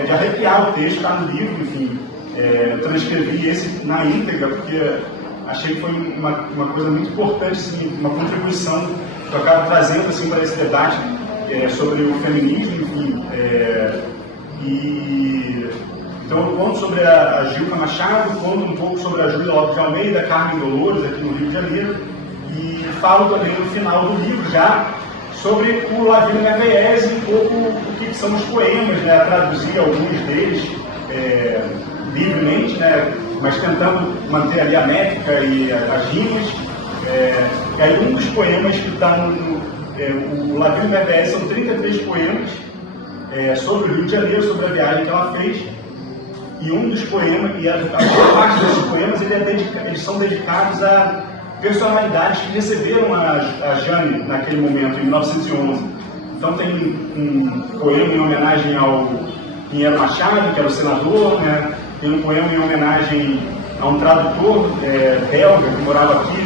de arrepiar o texto, está no livro, enfim. Eu transcrevi esse na íntegra porque achei que foi uma coisa muito importante, assim, uma contribuição que eu acabo trazendo assim, para esse debate sobre o feminismo, enfim. Então eu conto sobre a Gilca Machado, conto um pouco sobre a Júlia Lopes de Almeida, a Carmen Dolores, aqui no Rio de Janeiro, e falo também no final do livro já sobre o Lavínia Merveillez e um pouco o que são os poemas, né, traduzir alguns deles livremente, né, mas tentando manter ali a métrica e as rimas. E aí um dos poemas que está o Lavínia Merveillez são 33 poemas sobre o Rio de Janeiro, sobre a viagem que ela fez. E um dos poemas, e a maior parte desses poemas, eles são dedicados a personalidades que receberam a Jane naquele momento, em 1911. Então tem um poema em homenagem ao Pinheiro Machado, que era o senador, né? Tem um poema em homenagem a um tradutor belga que morava aqui,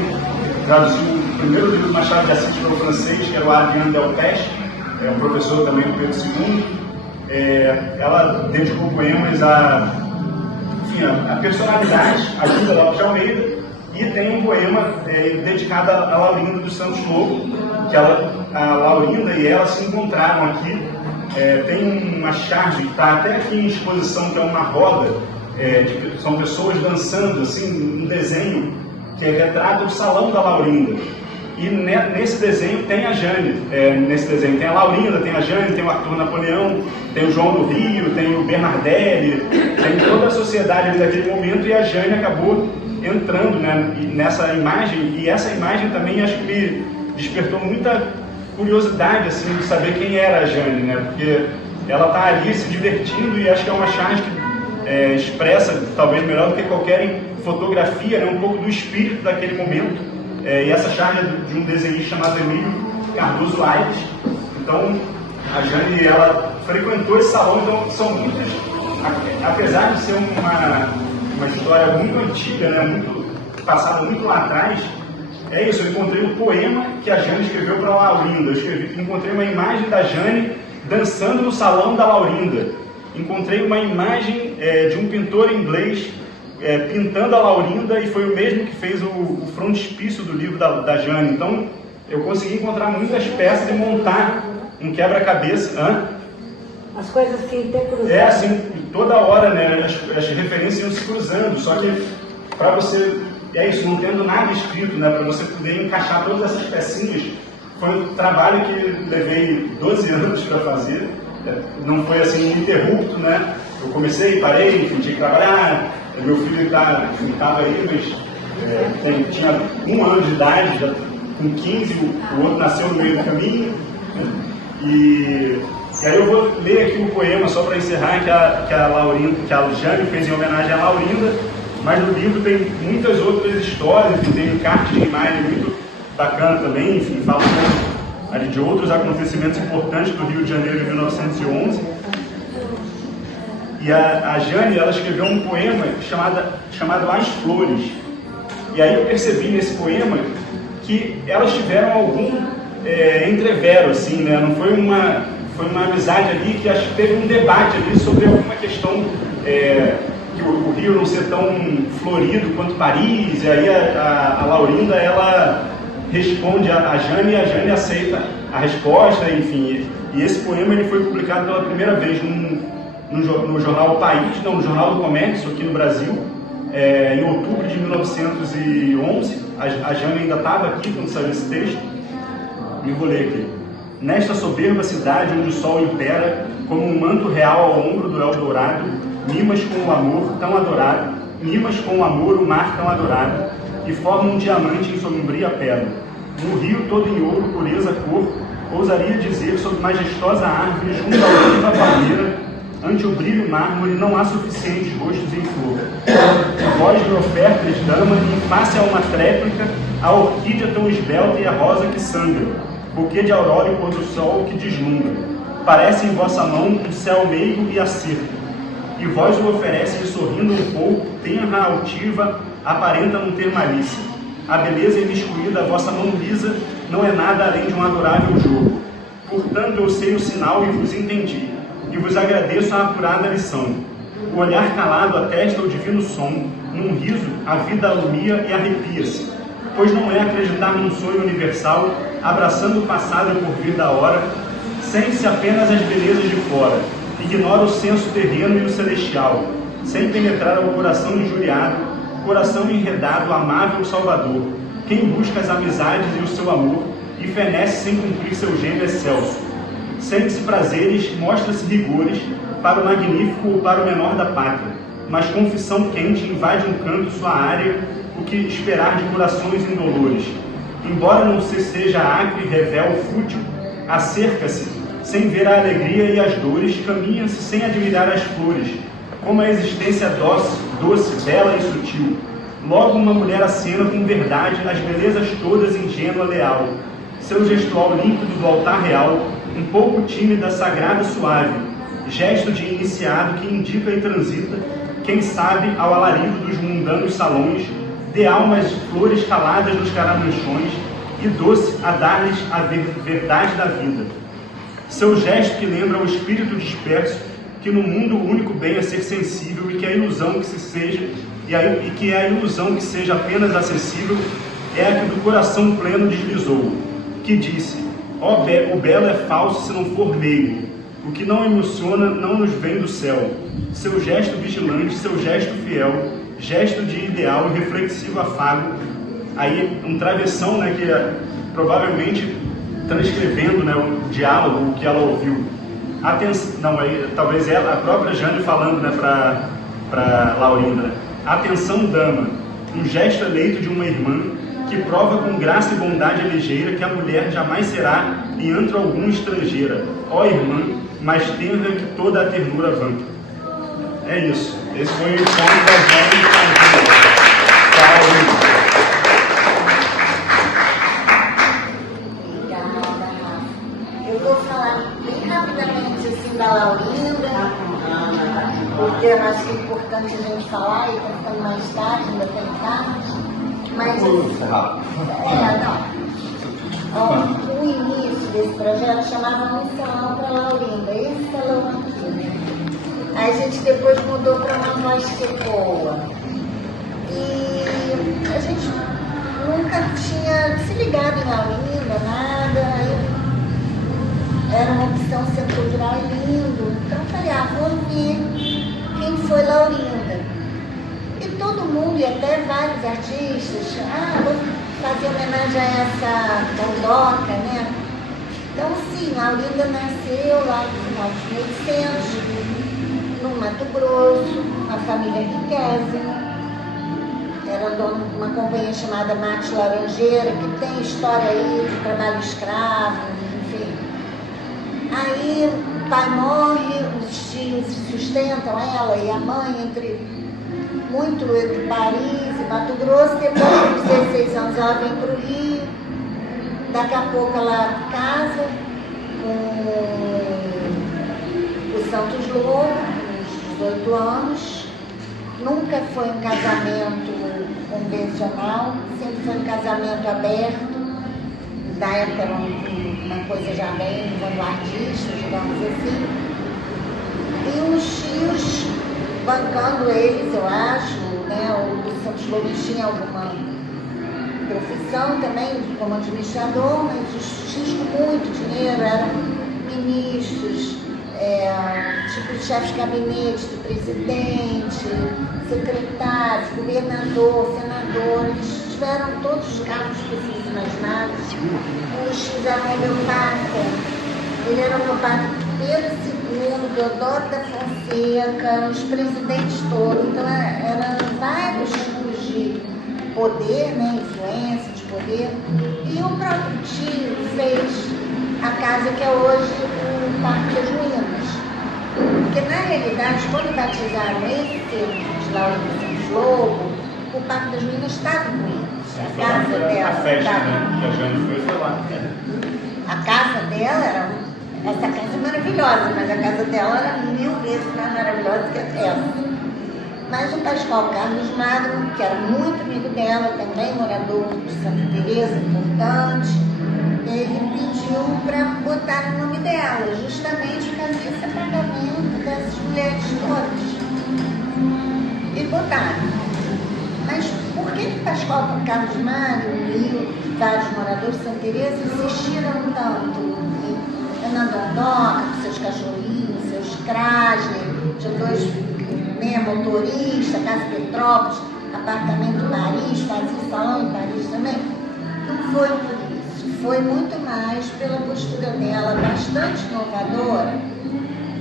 traduziu o primeiro livro do Machado de Assis para o francês, que era o Adrien Delpech, um professor também do Pedro II. Ela dedicou poemas a personalidades, a Gilda Lopes de Almeida, e tem um poema dedicado a Laurinda dos Santos Lobo, que a Laurinda e ela se encontraram aqui. Tem uma charge que está até aqui em exposição, que é uma roda, são pessoas dançando, assim, um desenho que retrata o salão da Laurinda. E nesse desenho tem a Jane, nesse desenho tem a Laurinda, tem a Jane, tem o Arthur Napoleão, tem o João do Rio, tem o Bernardelli, tem toda a sociedade ali daquele momento, e a Jane acabou entrando, né, nessa imagem, e essa imagem também acho que me despertou muita curiosidade, assim, de saber quem era a Jane, né, porque ela está ali se divertindo, e acho que é uma charge que expressa, talvez melhor do que qualquer fotografia, né, um pouco do espírito daquele momento. E essa charge é de um desenhista chamado Emílio Cardoso Aires. Então, a Jane, ela frequentou esse salão, então são muitas, apesar de ser uma história muito antiga, né, passada muito lá atrás, é isso, eu encontrei um poema que a Jane escreveu para a Laurinda, encontrei uma imagem da Jane dançando no salão da Laurinda, encontrei uma imagem de um pintor inglês pintando a Laurinda, e foi o mesmo que fez o frontispício do livro da Jane. Então, eu consegui encontrar muitas peças e montar um quebra-cabeça. As coisas assim, até cruzadas. Assim, toda hora, né, as referências iam se cruzando, só que para você, não tendo nada escrito, né, para você poder encaixar todas essas pecinhas, foi um trabalho que levei 12 anos para fazer, não foi assim ininterrupto, né, eu comecei, parei, enfim, tinha que trabalhar. Meu filho estava aí, mas tinha 1 ano de idade, já, com 15, o outro nasceu no meio do caminho. E aí eu vou ler aqui o poema, só para encerrar, que a Jane fez em homenagem à Laurinda, mas no livro tem muitas outras histórias, tem um card de imagem muito bacana também, enfim, fala ali de outros acontecimentos importantes do Rio de Janeiro de 1911. E a Jane, ela escreveu um poema chamado As Flores. E aí eu percebi nesse poema que elas tiveram algum entrevero, assim, né? Não foi uma amizade ali, que acho que teve um debate ali sobre alguma questão que o Rio não ser tão florido quanto Paris. E aí a Laurinda, ela responde a Jane, e a Jane aceita a resposta, enfim. E esse poema ele foi publicado pela primeira vez no jornal O País, no Jornal do Comércio, aqui no Brasil, em outubro de 1911. A Jane ainda estava aqui quando saiu esse texto. E vou ler aqui. Nesta soberba cidade onde o sol impera, como um manto real ao ombro do Eldorado, mimas com o amor tão adorado, mimas com o amor o mar tão adorado, e forma um diamante em sombria pedra. No rio todo em ouro, pureza, cor, ousaria dizer sobre majestosa árvore junto à oliva palmeira, ante o brilho mármore não há suficientes rostos em flor. Voz de ofertas, dama, em face a uma tréplica, a orquídea tão esbelta e a rosa que sangra, buquê de aurora e pôr do sol que deslumbra. Parece em vossa mão um céu meigo e acerto, e vós o oferece sorrindo um pouco, tenra, altiva, aparenta não ter malícia. A beleza imiscuída, a vossa mão lisa, não é nada além de um adorável jogo. Portanto, eu sei o sinal e vos entendi, e vos agradeço a apurada lição. O olhar calado atesta o divino som, num riso a vida alumia e arrepia-se, pois não é acreditar num sonho universal, abraçando o passado e por vir da hora, sente-se apenas as belezas de fora, ignora o senso terreno e o celestial, sem penetrar ao coração injuriado, coração enredado, amável Salvador, quem busca as amizades e o seu amor, e fenece sem cumprir seu gênio excelso. Sente-se prazeres, mostra-se rigores, para o magnífico ou para o menor da pátria, mas confissão quente invade um canto sua área, o que esperar de corações indolores. Embora não se seja acre, revel, fútil, acerca-se, sem ver a alegria e as dores, caminha-se sem admirar as flores, como a existência doce, bela e sutil. Logo uma mulher acena com verdade as belezas todas ingênua, leal. Seu gestual límpido do altar real, um pouco tímida, sagrada, suave, gesto de iniciado que indica e transita, quem sabe ao alarido dos mundanos salões, de almas flores caladas nos caramanchões, e doce a dar-lhes a verdade da vida. Seu gesto que lembra o espírito disperso, que no mundo o único bem é ser sensível, e que a ilusão que se seja, e que a ilusão que seja apenas acessível, é a que do coração pleno deslizou, que disse: ó, o belo é falso se não for meigo, o que não emociona não nos vem do céu. Seu gesto vigilante, seu gesto fiel, gesto de ideal e reflexivo afago. Aí um travessão, né, que provavelmente transcrevendo, né, o diálogo que ela ouviu. Não, aí talvez ela, a própria Jane falando, né, para Laurinda, né? Atenção, dama, um gesto eleito de uma irmã que prova com graça e bondade ligeira que a mulher jamais será em antro algum estrangeira. Ó irmã, mais tenra que toda a ternura vã. É isso. Esse foi o encontro da Jane com a Laurinda. Eu vou falar bem rapidamente assim da Laurinda, porque eu acho importante a gente falar, e está ficando mais tarde, ainda tem tarde. Mas o início desse projeto chamava Um Salão para Laurinda, esse salão aqui. Aí a gente depois mudou para Uma Voz que Ecoa. E a gente nunca tinha se ligado em Laurinda, nada. Era uma opção centro-cultural lindo. Então eu falei, vou ver quem foi Laurinda. E todo mundo, e até vários artistas, vou fazer homenagem a essa dondoca, né? Então sim, Laurinda nasceu lá no final dos 1800, no Mato Grosso, uma família riquésima. Era dona de uma companhia chamada Mate Laranjeira, que tem história aí de trabalho escravo, enfim. Aí o pai morre, os tios sustentam ela e a mãe muito entre Paris e Mato Grosso. Depois de 16 anos ela vem para o Rio. Daqui a pouco ela casa com o Santos Lobo, uns 18 anos. Nunca foi um casamento convencional, sempre foi um casamento aberto. Da época era uma coisa já bem vanguardista, digamos assim. E os tios bancando eles, eu acho, né? O Santos Lobo tinha alguma profissão também como administrador, mas os tios com muito dinheiro eram ministros, tipo chefes de gabinete do presidente, secretários, governador, senador. Eles tiveram todos os cargos possíveis e imagináveis. Os tios eram homeopata. Ele era homeopata Pedro II, Deodoro da Fonseca, os presidentes todos. Então eram vários tipos de poder, né, influência de poder. E o próprio tio fez a casa que é hoje o Parque das Ruínas. Porque na realidade, quando batizaram esse termo de Laurinda Santos Lobo, o Parque das Ruínas estava em ruínas. A casa dela. A festa, né, que a Jane foi lá. A casa dela era. Essa casa é maravilhosa, mas a casa dela era 1000 vezes mais maravilhosa que essa. Mas o Pascoal Carlos Magno, que era muito amigo dela, também morador de Santa Teresa, importante, ele pediu para botar o nome dela, justamente fazer esse apagamento dessas mulheres todas. E botaram. Mas por que Pascoal Carlos Magno e vários moradores de Santa Teresa insistiram tanto? Na Dondoca, com seus cachorrinhos, seus Krasner, tinha 2 motoristas, Casa Petrópolis, apartamento Paris, fazia salão em Paris também. Não foi por isso, foi muito mais pela postura dela, bastante inovadora,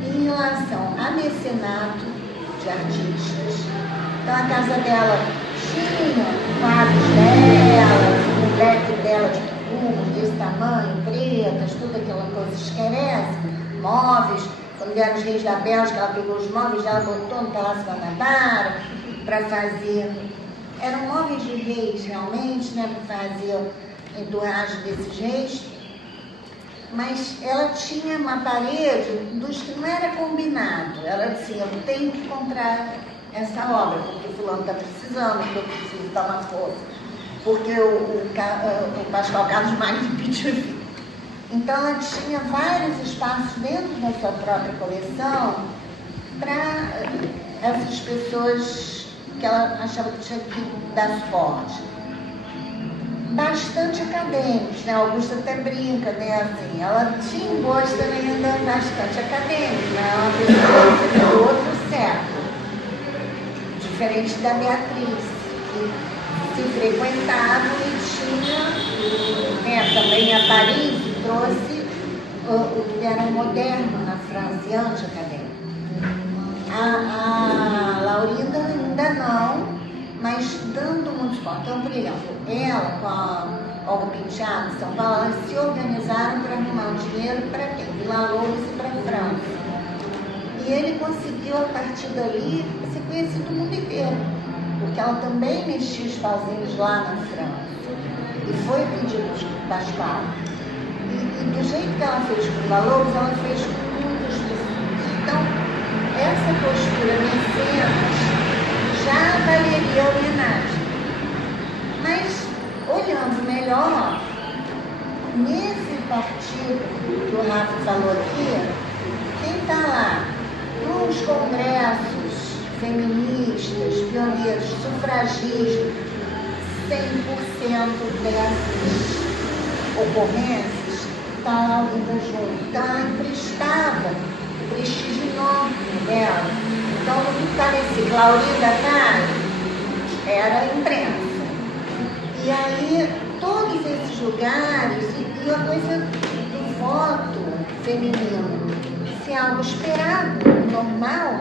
em relação a mecenato de artistas. Então a casa dela tinha quadros dela, o leque dela de desse tamanho, pretas, toda aquela coisa esquerece, móveis. Quando vieram os reis da Bélgica, ela pegou os móveis, ela botou no Palácio Guanabara para fazer. Eram móveis de reis, realmente, né, para fazer a entourage desses reis. Mas ela tinha uma parede dos que não era combinado. Ela dizia, eu tenho que comprar essa obra, porque fulano está precisando, porque eu preciso dar uma força, porque o Pascoal Carlos Magno pediu. Então ela tinha vários espaços dentro da sua própria coleção para essas pessoas que ela achava que tinha que dar suporte. Bastante acadêmicos, né? Augusta até brinca, né? Assim, ela tinha um gosto ainda bastante acadêmico, né? Uma pessoa do outro século, diferente da Beatriz, que se frequentava e tinha, né? Também a Paris trouxe o que era moderno na França e anti-acadêmico. A Laurinda ainda não, mas dando muito ponto. Então, por exemplo, ela com a Olga Penteado, em São Paulo, elas se organizaram para arrumar um dinheiro para quem? Vila Lobos e para a França. E ele conseguiu, a partir dali, ser conhecido no mundo inteiro, porque ela também mexia os pauzinhos lá na França. E foi pedido de Pascoal. E do jeito que ela fez com Vila Lobos, ela fez com muitas pessoas. Então, essa postura mecenas já valeria a homenagem. Mas, olhando melhor, nesse partido que o Rafa falou aqui, quem está lá nos congressos feministas, pioneiros, sufragistas, 100% dessas ocorrências está a Laurinda junto. Então, ela emprestava o prestígio enorme dela. Então, no que parecia que Laurinda era a imprensa. E aí, todos esses lugares, e a coisa do voto feminino, se é algo esperado, normal,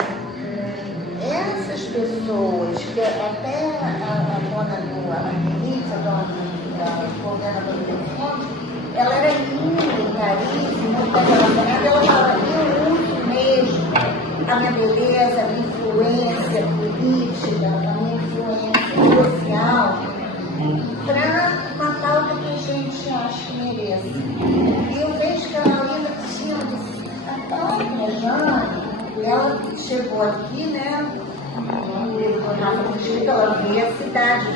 essas pessoas, que até a dona do Marguerite, a dona da coordenadora do fundo, ela era linda, caríssima, muito relacionada, ela falava, eu uso mesmo a minha beleza, a minha influência política, a minha influência social, para uma pauta que a gente acha que merece. E eu vejo que a Laurinda tinha a própria Jane, ela chegou aqui, né? Ela vê a cidade,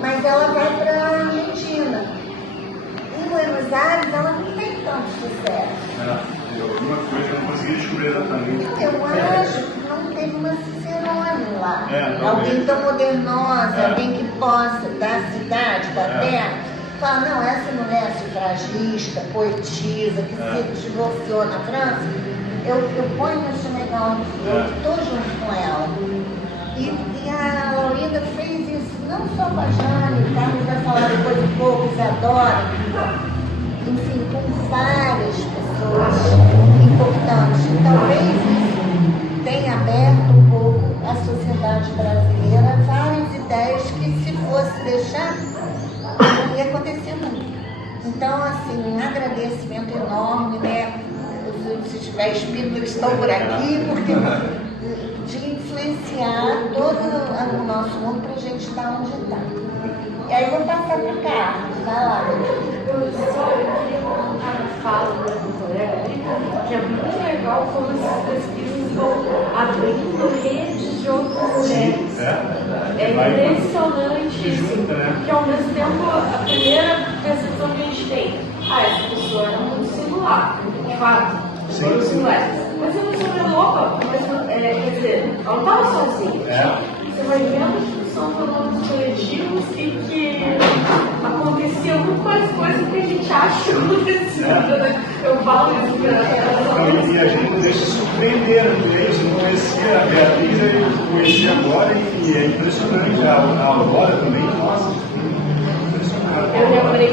mas ela vai para a Argentina. Em Buenos Aires, ela não tem tanto sucesso. Alguma coisa eu não consegui descobrir exatamente. Eu acho que não teve uma Cicerone lá. Alguém tão modernosa, alguém que possa, da cidade, da terra, falar, não, essa mulher sufragista, poetisa, que se divorciou na França, eu ponho nesse legal, eu estou junto com ela. E a Laurinda fez isso, não só com a Jane, o Carlos vai falar depois um pouco, Isadora, enfim, com várias pessoas importantes. Talvez isso tenha aberto um pouco a sociedade brasileira, várias ideias que, se fosse deixar, não ia acontecer nunca. Então, assim, um agradecimento enorme, né? Se tiver espírito, eles estão por aqui, porque de influenciar todo o nosso mundo para a gente estar onde está. E aí vou passar para o Carlos, vai lá. Eu queria comentar a fala do meu colega ali, que é muito legal como essas pesquisas vão abrindo redes de outras mulheres. É impressionante isso, porque ao mesmo tempo a primeira percepção que a gente tem, essa pessoa era muito singular, de fato. Sim. Mas a pessoa é louca, quer dizer, ela não estava sozinha. Você vai vendo que são fenômenos coletivos e que acontecia muito mais coisa que a gente acha que acontecia. Eu falo isso. E a gente deixa se surpreender, né? Você não conhecia a Beatriz, eu conheci agora e é impressionante. A Aurora também, nossa, impressionante. Eu lembrei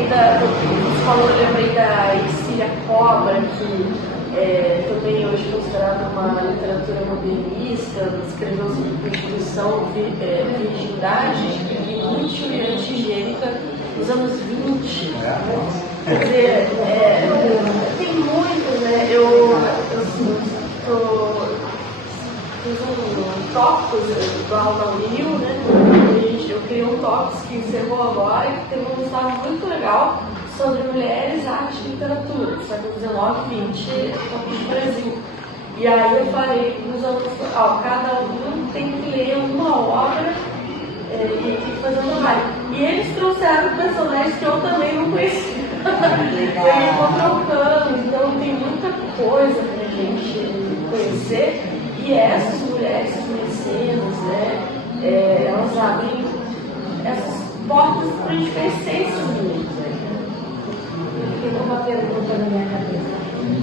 você falou, eu lembrei da Ercília Cobra, que também hoje considerada uma literatura modernista, escreveu sobre prostituição, virgindade e útil e antigênica nos anos 20. Quer dizer, tem muito, né? Eu fiz um tópicos do Alma Rio, né? Eu criei um tópicos que encerrou agora e que teve um resultado muito legal sobre mulheres, arte e literatura, do século XIX e XX, no Brasil. E aí eu falei para os alunos, cada um tem que ler uma obra e que fazer um trabalho. E eles trouxeram personagens que eu também não conhecia. Eles vão trocando, então tem muita coisa para a gente conhecer. E essas mulheres, essas mecenas, né, elas abrem essas portas para a gente conhecer esse mundo. Ficou uma pergunta na minha cabeça.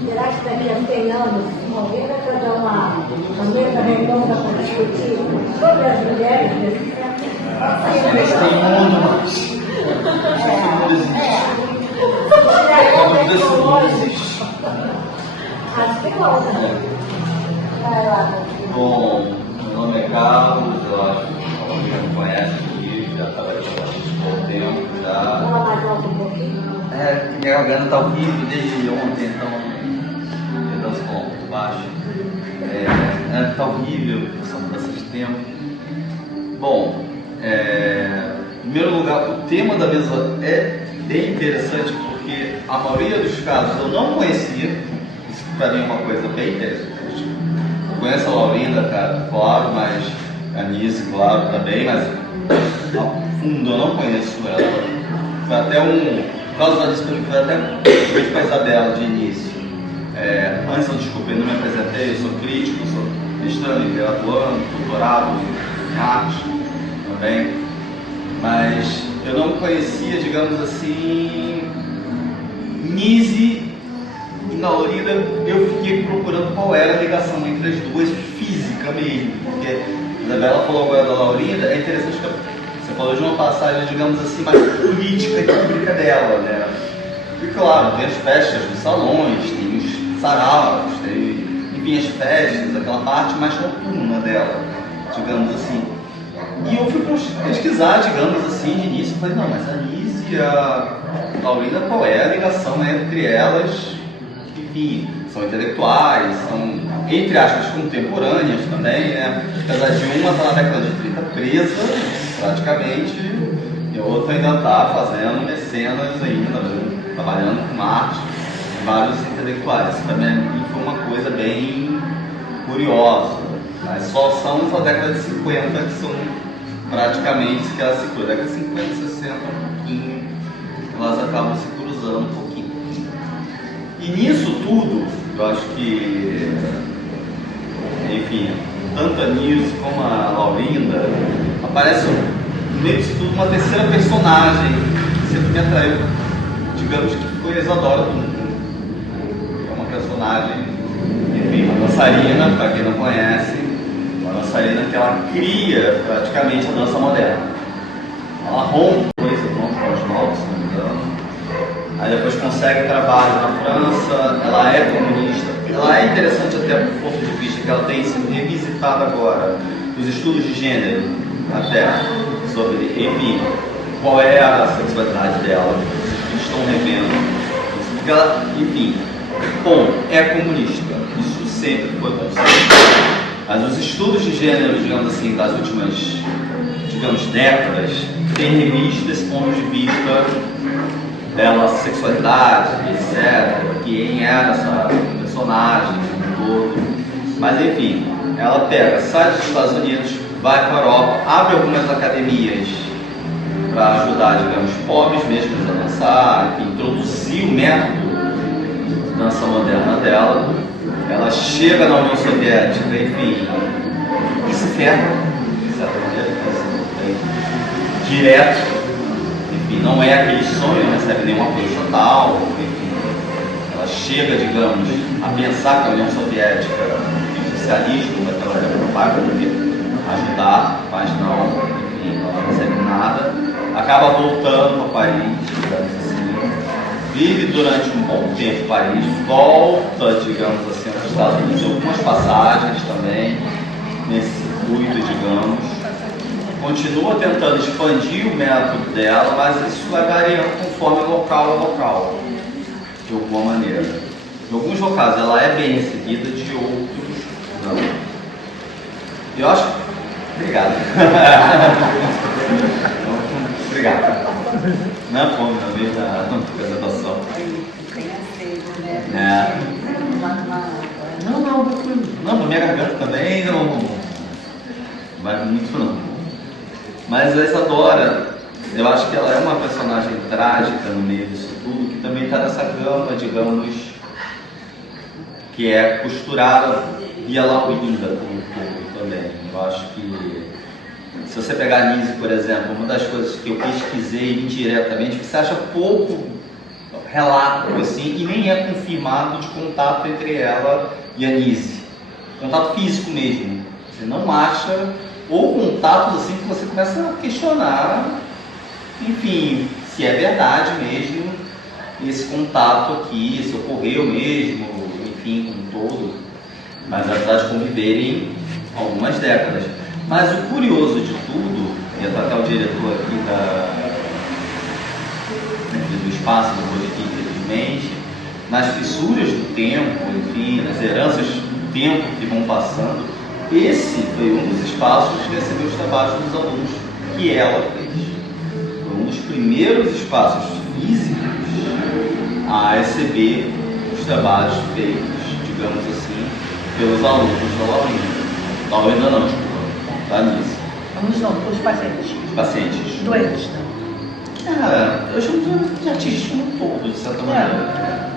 Será que daqui a 100 anos alguém vai fazer uma mesa redonda para discutir sobre as mulheres desse século? Eles têm mundo, mas. Bom, meu nome é Carlos, eu acho que alguém já me conhece aqui, já trabalhei com a gente por um tempo já. Fala mais alto um pouquinho. Minha garganta está horrível desde ontem, então eu danço com muito baixo. Está horrível essa mudança de tempo. Bom, em primeiro lugar, o tema da mesa é bem interessante porque a maioria dos casos eu não conhecia. Isso para mim é uma coisa bem interessante. Eu conheço a Laurinda, cara, claro, mas a Nice, claro, também, mas a fundo eu não conheço ela. Foi até por causa disso, foi até feito com a Isabela de início. Antes eu desculpe, eu não me apresentei, eu sou crítico, sou mestrando em literatura, doutorado em arte também, mas eu não conhecia, digamos assim, Nise e Laurinda. Eu fiquei procurando qual era a ligação entre as duas, física mesmo, porque a Isabela falou agora da Laurinda, é interessante que você falou de uma passagem, digamos assim, mais política e pública dela, né? E claro, tem as festas dos salões, tem os saraus, tem, enfim, as festas, aquela parte mais noturna dela, digamos assim. E eu fui pesquisar, digamos assim, de início, eu falei, não, mas a Nise e a Laurinda, qual é a ligação entre elas? Enfim, são intelectuais, são, entre aspas, contemporâneas também, né? Apesar de uma estar na década de 30 presa, praticamente, e a outra ainda está fazendo mecenas ainda, né? Trabalhando com arte, vários intelectuais. Isso também foi uma coisa bem curiosa. Mas só são da década de 50 que são praticamente que elas se cruzam. Década de 50, 60, um pouquinho, elas acabam se cruzando um pouquinho. E nisso tudo, eu acho que, enfim, tanto a Nilce como a Laurinda, aparece no meio disso tudo uma terceira personagem que sempre me atraiu, digamos que foi a Isadora Duncan. É uma personagem, enfim, uma dançarina, para quem não conhece, uma dançarina que ela cria praticamente a dança moderna. Ela rompe coisa, rompe os novos, se não me engano. Aí depois consegue trabalho na França, ela é comunista. Ela é interessante até do ponto de vista que ela tem sido revisitada agora, os estudos de gênero, até, sobre, enfim, qual é a sexualidade dela, eles estão revendo. Porque ela, enfim, bom, é comunista, isso sempre foi considerado. Mas os estudos de gênero, digamos assim, das últimas, digamos, décadas, têm revisto desse ponto de vista dela, sexualidade, etc., quem era essa personagem, todo. Mas enfim, ela pega, sai dos Estados Unidos, vai para a Europa, abre algumas academias para ajudar, digamos, pobres mesmo a dançar, enfim, introduzir o método de dança moderna dela. Ela chega na União Soviética, enfim, e se ferra, de certa maneira, direto. Enfim, não é aquele sonho, não recebe nenhum apoio total. Enfim, ela chega, digamos, a pensar que a União Soviética é socialista, daquela época não vai poder ajudar, mas não, enfim, ela não recebe nada. Acaba voltando para Paris, digamos assim, vive durante um bom tempo em Paris, volta, digamos assim, aos Estados Unidos, algumas passagens também, nesse circuito, digamos. Continua tentando expandir o método dela, mas isso vai variando conforme local a local, de alguma maneira. Em alguns locais ela é bem recebida, de outros não. Eu acho. Obrigado. Obrigado. Não é fome, não vejo a apresentação. Tem a sede, né? Não, na minha garganta também não vai muito não. Mas a Isadora, eu acho que ela é uma personagem trágica no meio disso tudo, que também está nessa gama, digamos, que é costurada e ela linda como todo também. Eu acho que, se você pegar a Nise, por exemplo, uma das coisas que eu pesquisei indiretamente, que você acha pouco relato assim, e nem é confirmado de contato entre ela e a Nise. Contato físico mesmo. Você não acha, ou contatos assim que você começa a questionar, enfim, se é verdade mesmo esse contato aqui, se ocorreu mesmo, enfim, como todo, mas apesar de conviverem algumas décadas. Mas o curioso de tudo, e até o diretor aqui do espaço do Boletim, infelizmente, nas fissuras do tempo, enfim, nas heranças do tempo que vão passando, esse foi um dos espaços que recebeu os trabalhos dos alunos que ela fez. Foi um dos primeiros espaços físicos a receber os trabalhos feitos, digamos assim, pelos alunos da Laurinda. Laurinda não, desculpa, da Nise. Alunos não, os pacientes. Os pacientes. Doentes, né? Eu chamo de artista como um todo, de certa maneira.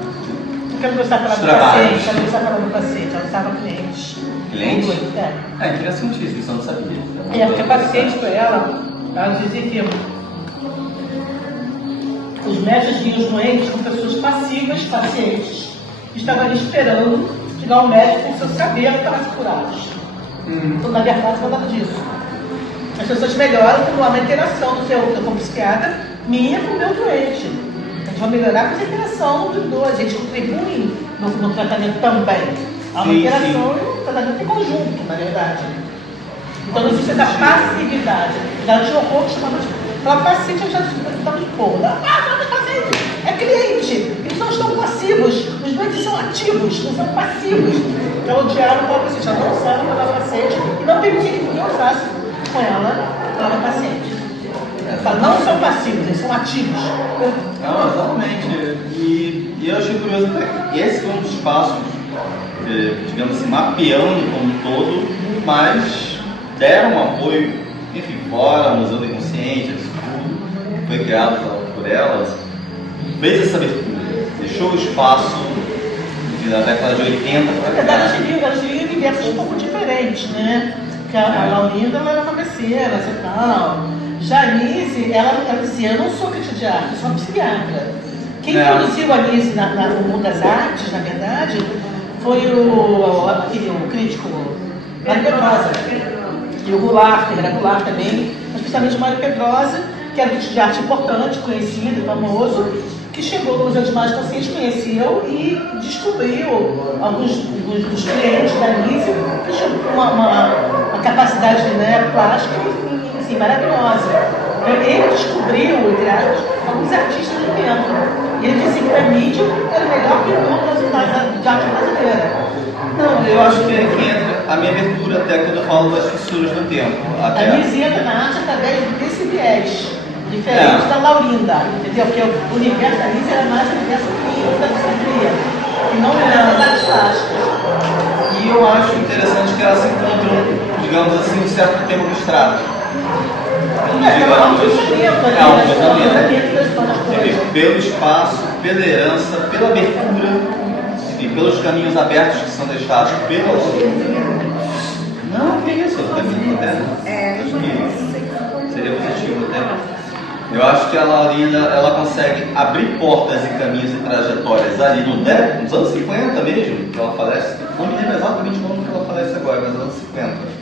Eu quero gostar pela do paciente, quero gostar pela do paciente, ela estava clientes. Cliente? É. Interessantíssimo, isso eu não sabia. É, porque paciente para ela dizia que os médicos viam os doentes como pessoas passivas, pacientes, que estavam ali esperando chegar ao médico com seu saber para se curá-los. Então, na verdade, não é nada disso. As pessoas melhoram com uma interação do seu como psiquiatra, minha com o meu doente. A gente vai melhorar com essa interação dos dois, a gente contribui no tratamento também. Há uma interação e um tratamento em conjunto, na verdade. Então não existe essa passividade. Já tinha um pouco chamado de. Para paciente, eu já estava de boa. Não é paciente, é cliente. Eles não estão passivos. Os doentes são ativos, não são passivos. Então o diálogo com a paciente, ela não sabe para a paciente e não permitir que ninguém usasse com ela para a paciente. Não são passivos, eles são ativos. Não, exatamente. E eu achei curioso que esse foi um dos passos, digamos assim, mapeando como um todo, mas deram apoio, enfim, fora, Museu do Inconsciente, isso tudo foi criado por elas, fez essa abertura, deixou o espaço da década de 80 para na verdade, elas viviam universos um pouco diferentes, né? Porque a Laurinda, ela era uma cabeceira, e tal. Já a Nise, ela dizia, eu não sou crítica de arte, eu sou uma psiquiatra. Quem produziu a Nise no mundo das artes, na verdade, foi o crítico Mário Pedrosa. E o Goulart, que era Goulart também, mas principalmente o Mário Pedrosa, que era um crítico de arte importante, conhecido, famoso, que chegou no Museu de Imagens Conscientes, conheceu e descobriu alguns dos clientes da Nise que tinham uma capacidade, né, plástica assim, maravilhosa. Então, ele descobriu, alguns artistas do tempo. E ele disse que a mídia era melhor que o mundo de arte brasileira. Não, eu acho que entra a minha abertura até quando eu falo das fissuras do tempo. A Nise entra na arte através desse viés, diferente da Laurinda, entendeu? Porque o universo da Nise era mais o universo clínico da psiquiatria, e não era das artes plásticas. E eu acho interessante que elas encontram, digamos assim, um certo tempo abstrato. Pelo espaço, pela herança, pela abertura e pelos caminhos abertos que são deixados pela. Não, que isso, eu também acho que seria positivo até. Eu acho que a Laurinda, ela consegue abrir portas e caminhos e trajetórias ali nos anos 50 mesmo, que ela falece. Não me lembro exatamente como que ela falece agora, mas nos anos 50.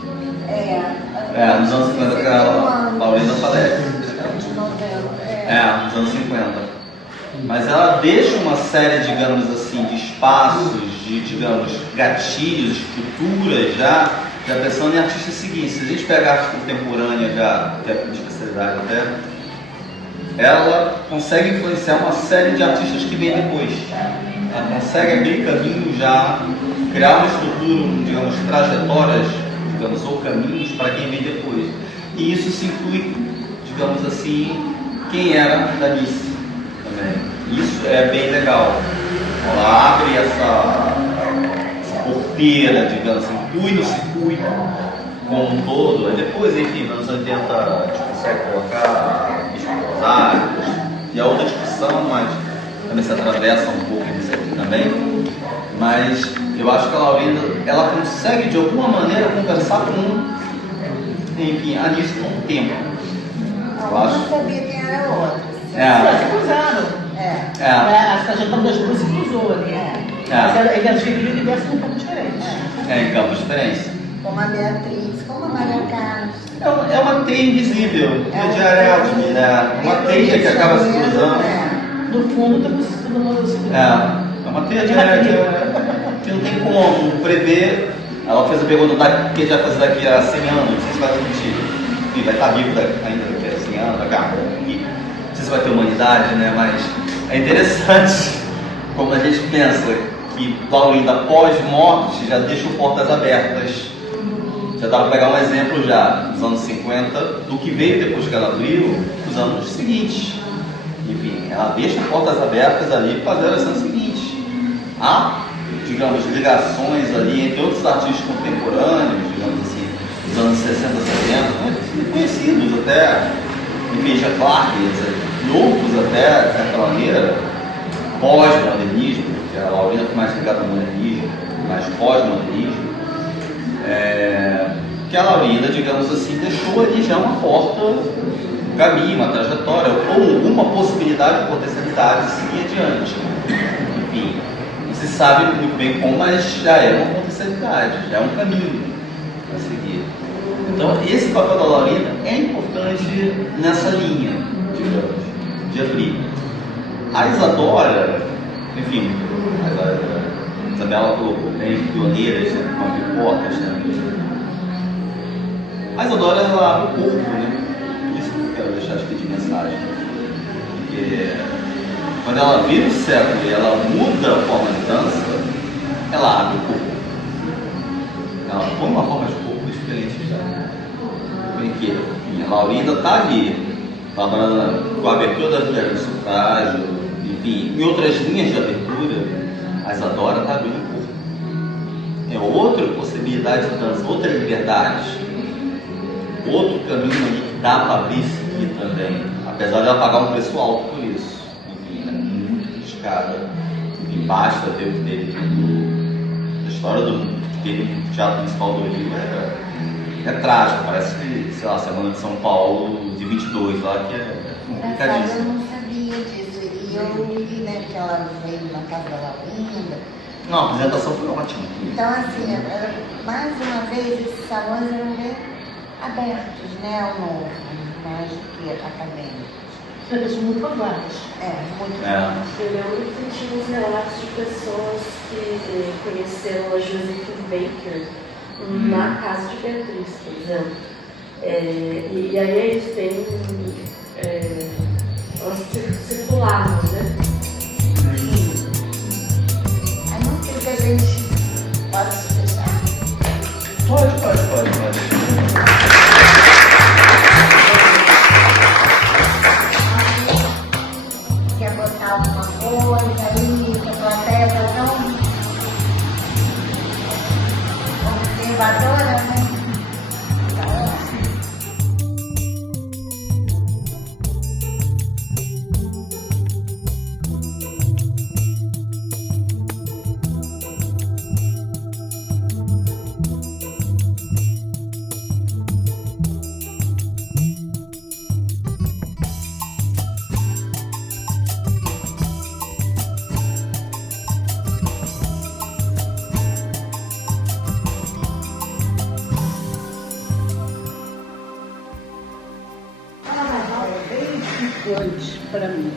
Nos anos 50 que a Laurinda falece. Nos anos 50. Mas ela deixa uma série, digamos assim, de espaços, de, digamos, gatilhos, estruturas já pensando em artistas seguintes. Se a gente pegar a arte contemporânea já, que é a especialidade até, ela consegue influenciar uma série de artistas que vêm depois. Ela consegue abrir caminho já, criar uma estrutura, digamos, trajetórias, digamos, ou caminhos para quem vem depois. E isso se inclui, digamos assim, quem era da Nise também. Isso é bem legal. Ela abre essa porta inteira, digamos assim, cuida o circuito como um todo. Aí depois, enfim, nos anos 80 a gente consegue colocar bispos e a outra discussão, mas também se atravessa um pouco disso aqui também. Mas eu acho que a Laurinda, ela consegue de alguma maneira conversar com, enfim, a Nisso com o tempo. Eu acho. não sabia quem era o outro. Se cruzaram. É. A trajetória das duas se cruzou ali. Mas eles viviam um universo um pouco diferente. Em campos diferentes. Como a Beatriz, como a Maria Carlos. É uma teia invisível, é diarética, né? Uma teia que acaba se cruzando. No fundo, todo mundo se cruzou. É uma teia diarética que não tem como prever. Ela fez a pergunta o que a gente vai fazer daqui a 100 anos, não sei se vai transmitir. Enfim, vai estar vivo ainda daqui a 100 anos, daqui a pouco. Não sei se vai ter humanidade, né? Mas é interessante como a gente pensa que Laurinda pós-morte já deixa portas abertas. Já dá para pegar um exemplo já dos anos 50 do que veio depois que ela abriu, os anos seguintes. Enfim, ela deixa portas abertas ali para as gerações seguintes. Há, digamos, ligações ali entre outros artistas contemporâneos, digamos assim, dos anos 60, 70, conhecidos até, enfim, já Clark, outros até, de certa maneira, pós-modernismo, que a Laurinda foi mais ligada ao modernismo, mais pós-modernismo. Que a Laurinda, digamos assim, deixou ali já uma porta, um caminho, uma trajetória, ou alguma possibilidade, potencialidade de seguir adiante. Enfim, não se sabe muito bem como, mas já é uma potencialidade, já é um caminho a seguir. Então, esse papel da Laurinda é importante nessa linha, digamos, de abrir. A Isadora, enfim, a Isabela colocou bem, pioneiras, né, com abrir portas, né? A Isadora, ela abre o corpo, né? Isso que eu quero deixar aqui de mensagem. Porque quando ela vira o século e ela muda a forma de dança, ela abre o corpo. Ela põe uma forma de corpo diferente já. Brinquedo. A Laurinda está ali, trabalhando com a abertura das mulheres do sufrágio, enfim, em outras linhas de abertura. A Isadora está abrindo o corpo. É outra possibilidade de dança, outra liberdade, outro caminho ali que dá para abrir e seguir também, apesar de ela pagar um preço alto por isso. Enfim, é muito criticada. Enfim, basta ver o que teve a história que teve no Teatro Municipal do Rio é trágico, parece que, sei lá, a Semana de São Paulo de 22 lá, que é complicadíssimo. Eu não sabia disso. E eu vi, né, que ela veio na casa da Laurinda. Não, a apresentação foi ótima. Então, assim, mais uma vez, esses salões eram bem abertos, né, ao novo, mais do que acadêmicos. São muito atuais. Muito Eu lembro que tinha uns relatos de pessoas que conheceram a Josephine Baker na casa de Beatriz, por exemplo. E aí eles têm. Elas circulavam, né? A não ser que a gente possa fechar. Pode. Quer botar alguma coisa aí, que a plateia tá tão observadora, né? Para mim.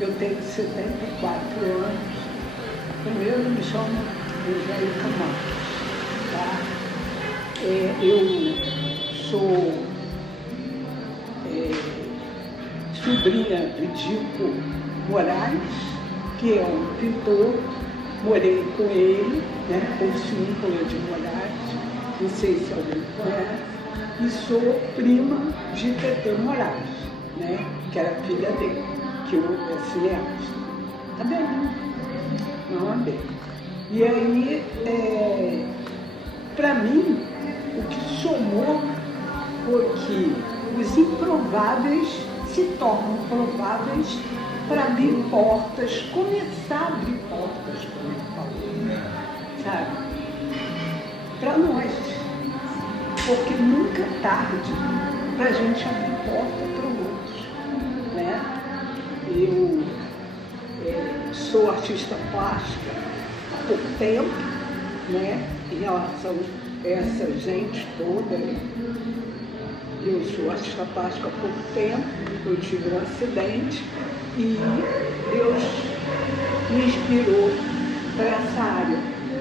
Eu tenho 74 anos. Primeiro me chamo José Camargo. Tá? Eu sou sobrinha de Dico Moraes, que é um pintor. Morei com ele, né, com o Cíncola de Moraes, não sei se alguém conhece, e sou prima de Tetê Moraes, né, que era filha dele, que é cineasta. Tá bem, né? Não é bem. E aí, para mim, o que somou foi que os improváveis se tornam prováveis para abrir portas, começar a abrir portas, como eu falei, sabe? Para nós. Porque nunca é tarde para a gente abrir porta para o outro, né? Eu sou artista plástica há pouco tempo, né? Em relação a essa gente toda. Eu sou artista plástica há pouco tempo, eu tive um acidente e Deus me inspirou para essa área.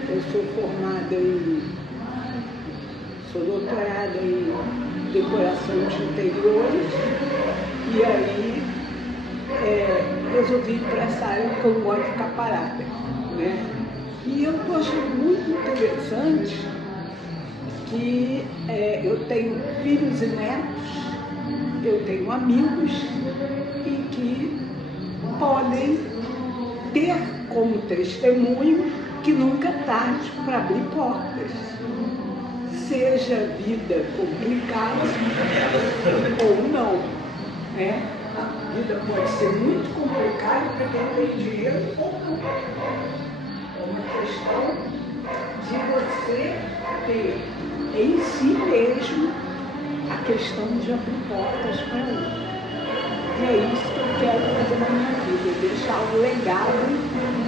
Eu sou formada sou doutorada em decoração de interiores e aí resolvi ir para essa área porque eu não gosto de ficar parada, né? E eu estou achando muito interessante que eu tenho filhos e netos, eu tenho amigos e que podem ter como testemunho que nunca é tarde para abrir portas. Seja vida complicada ou não, né? A vida pode ser muito complicada para quem tem dinheiro ou não. É uma questão de você ter em si mesmo a questão de abrir portas para o outro. E é isso que eu quero fazer na minha vida, deixar um legado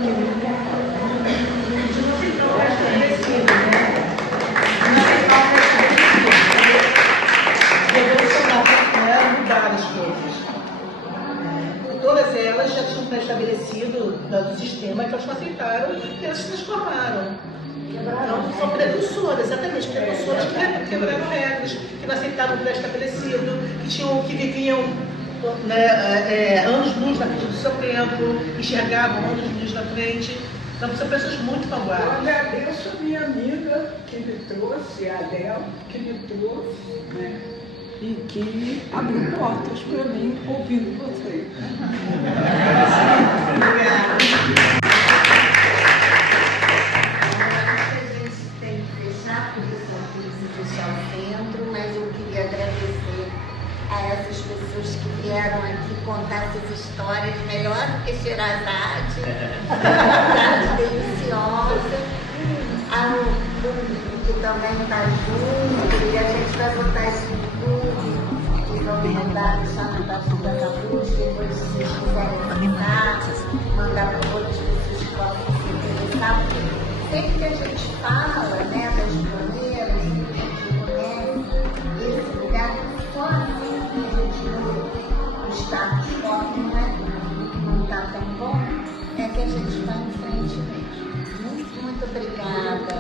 que nunca acaba. De novo, né? Revolucionar várias coisas. Todas elas já tinham pré-estabelecido do sistema que elas não aceitaram e elas se transformaram. Então, são precursoras, exatamente, precursoras que quebraram regras, que não aceitavam o pré-estabelecido, que viviam anos-luz na frente do seu tempo, enxergavam anos-luz na frente. Então, são pessoas muito magoadas. Eu agradeço a minha amiga que me trouxe, a Adel, que me trouxe, né? E que abriu portas para mim ouvindo vocês. Obrigada. A gente tem que fechar, por isso eu quis fechar o centro, mas eu queria agradecer a essas pessoas que vieram aqui contar essas histórias melhor do que Sherazade, tarde deliciosa, ao público que também está junto, e a gente vai botar isso no YouTube, e vamos mandar no chama da Capucha, depois se vocês quiserem mandar para outras pessoas que possam se interessar, porque sempre que a gente fala, né, das pioneiras, sempre que a gente conhece esse lugar, só assim que a gente vê o status quo, não está tão bom, é que a gente vai em frente mesmo. Muito, muito obrigada.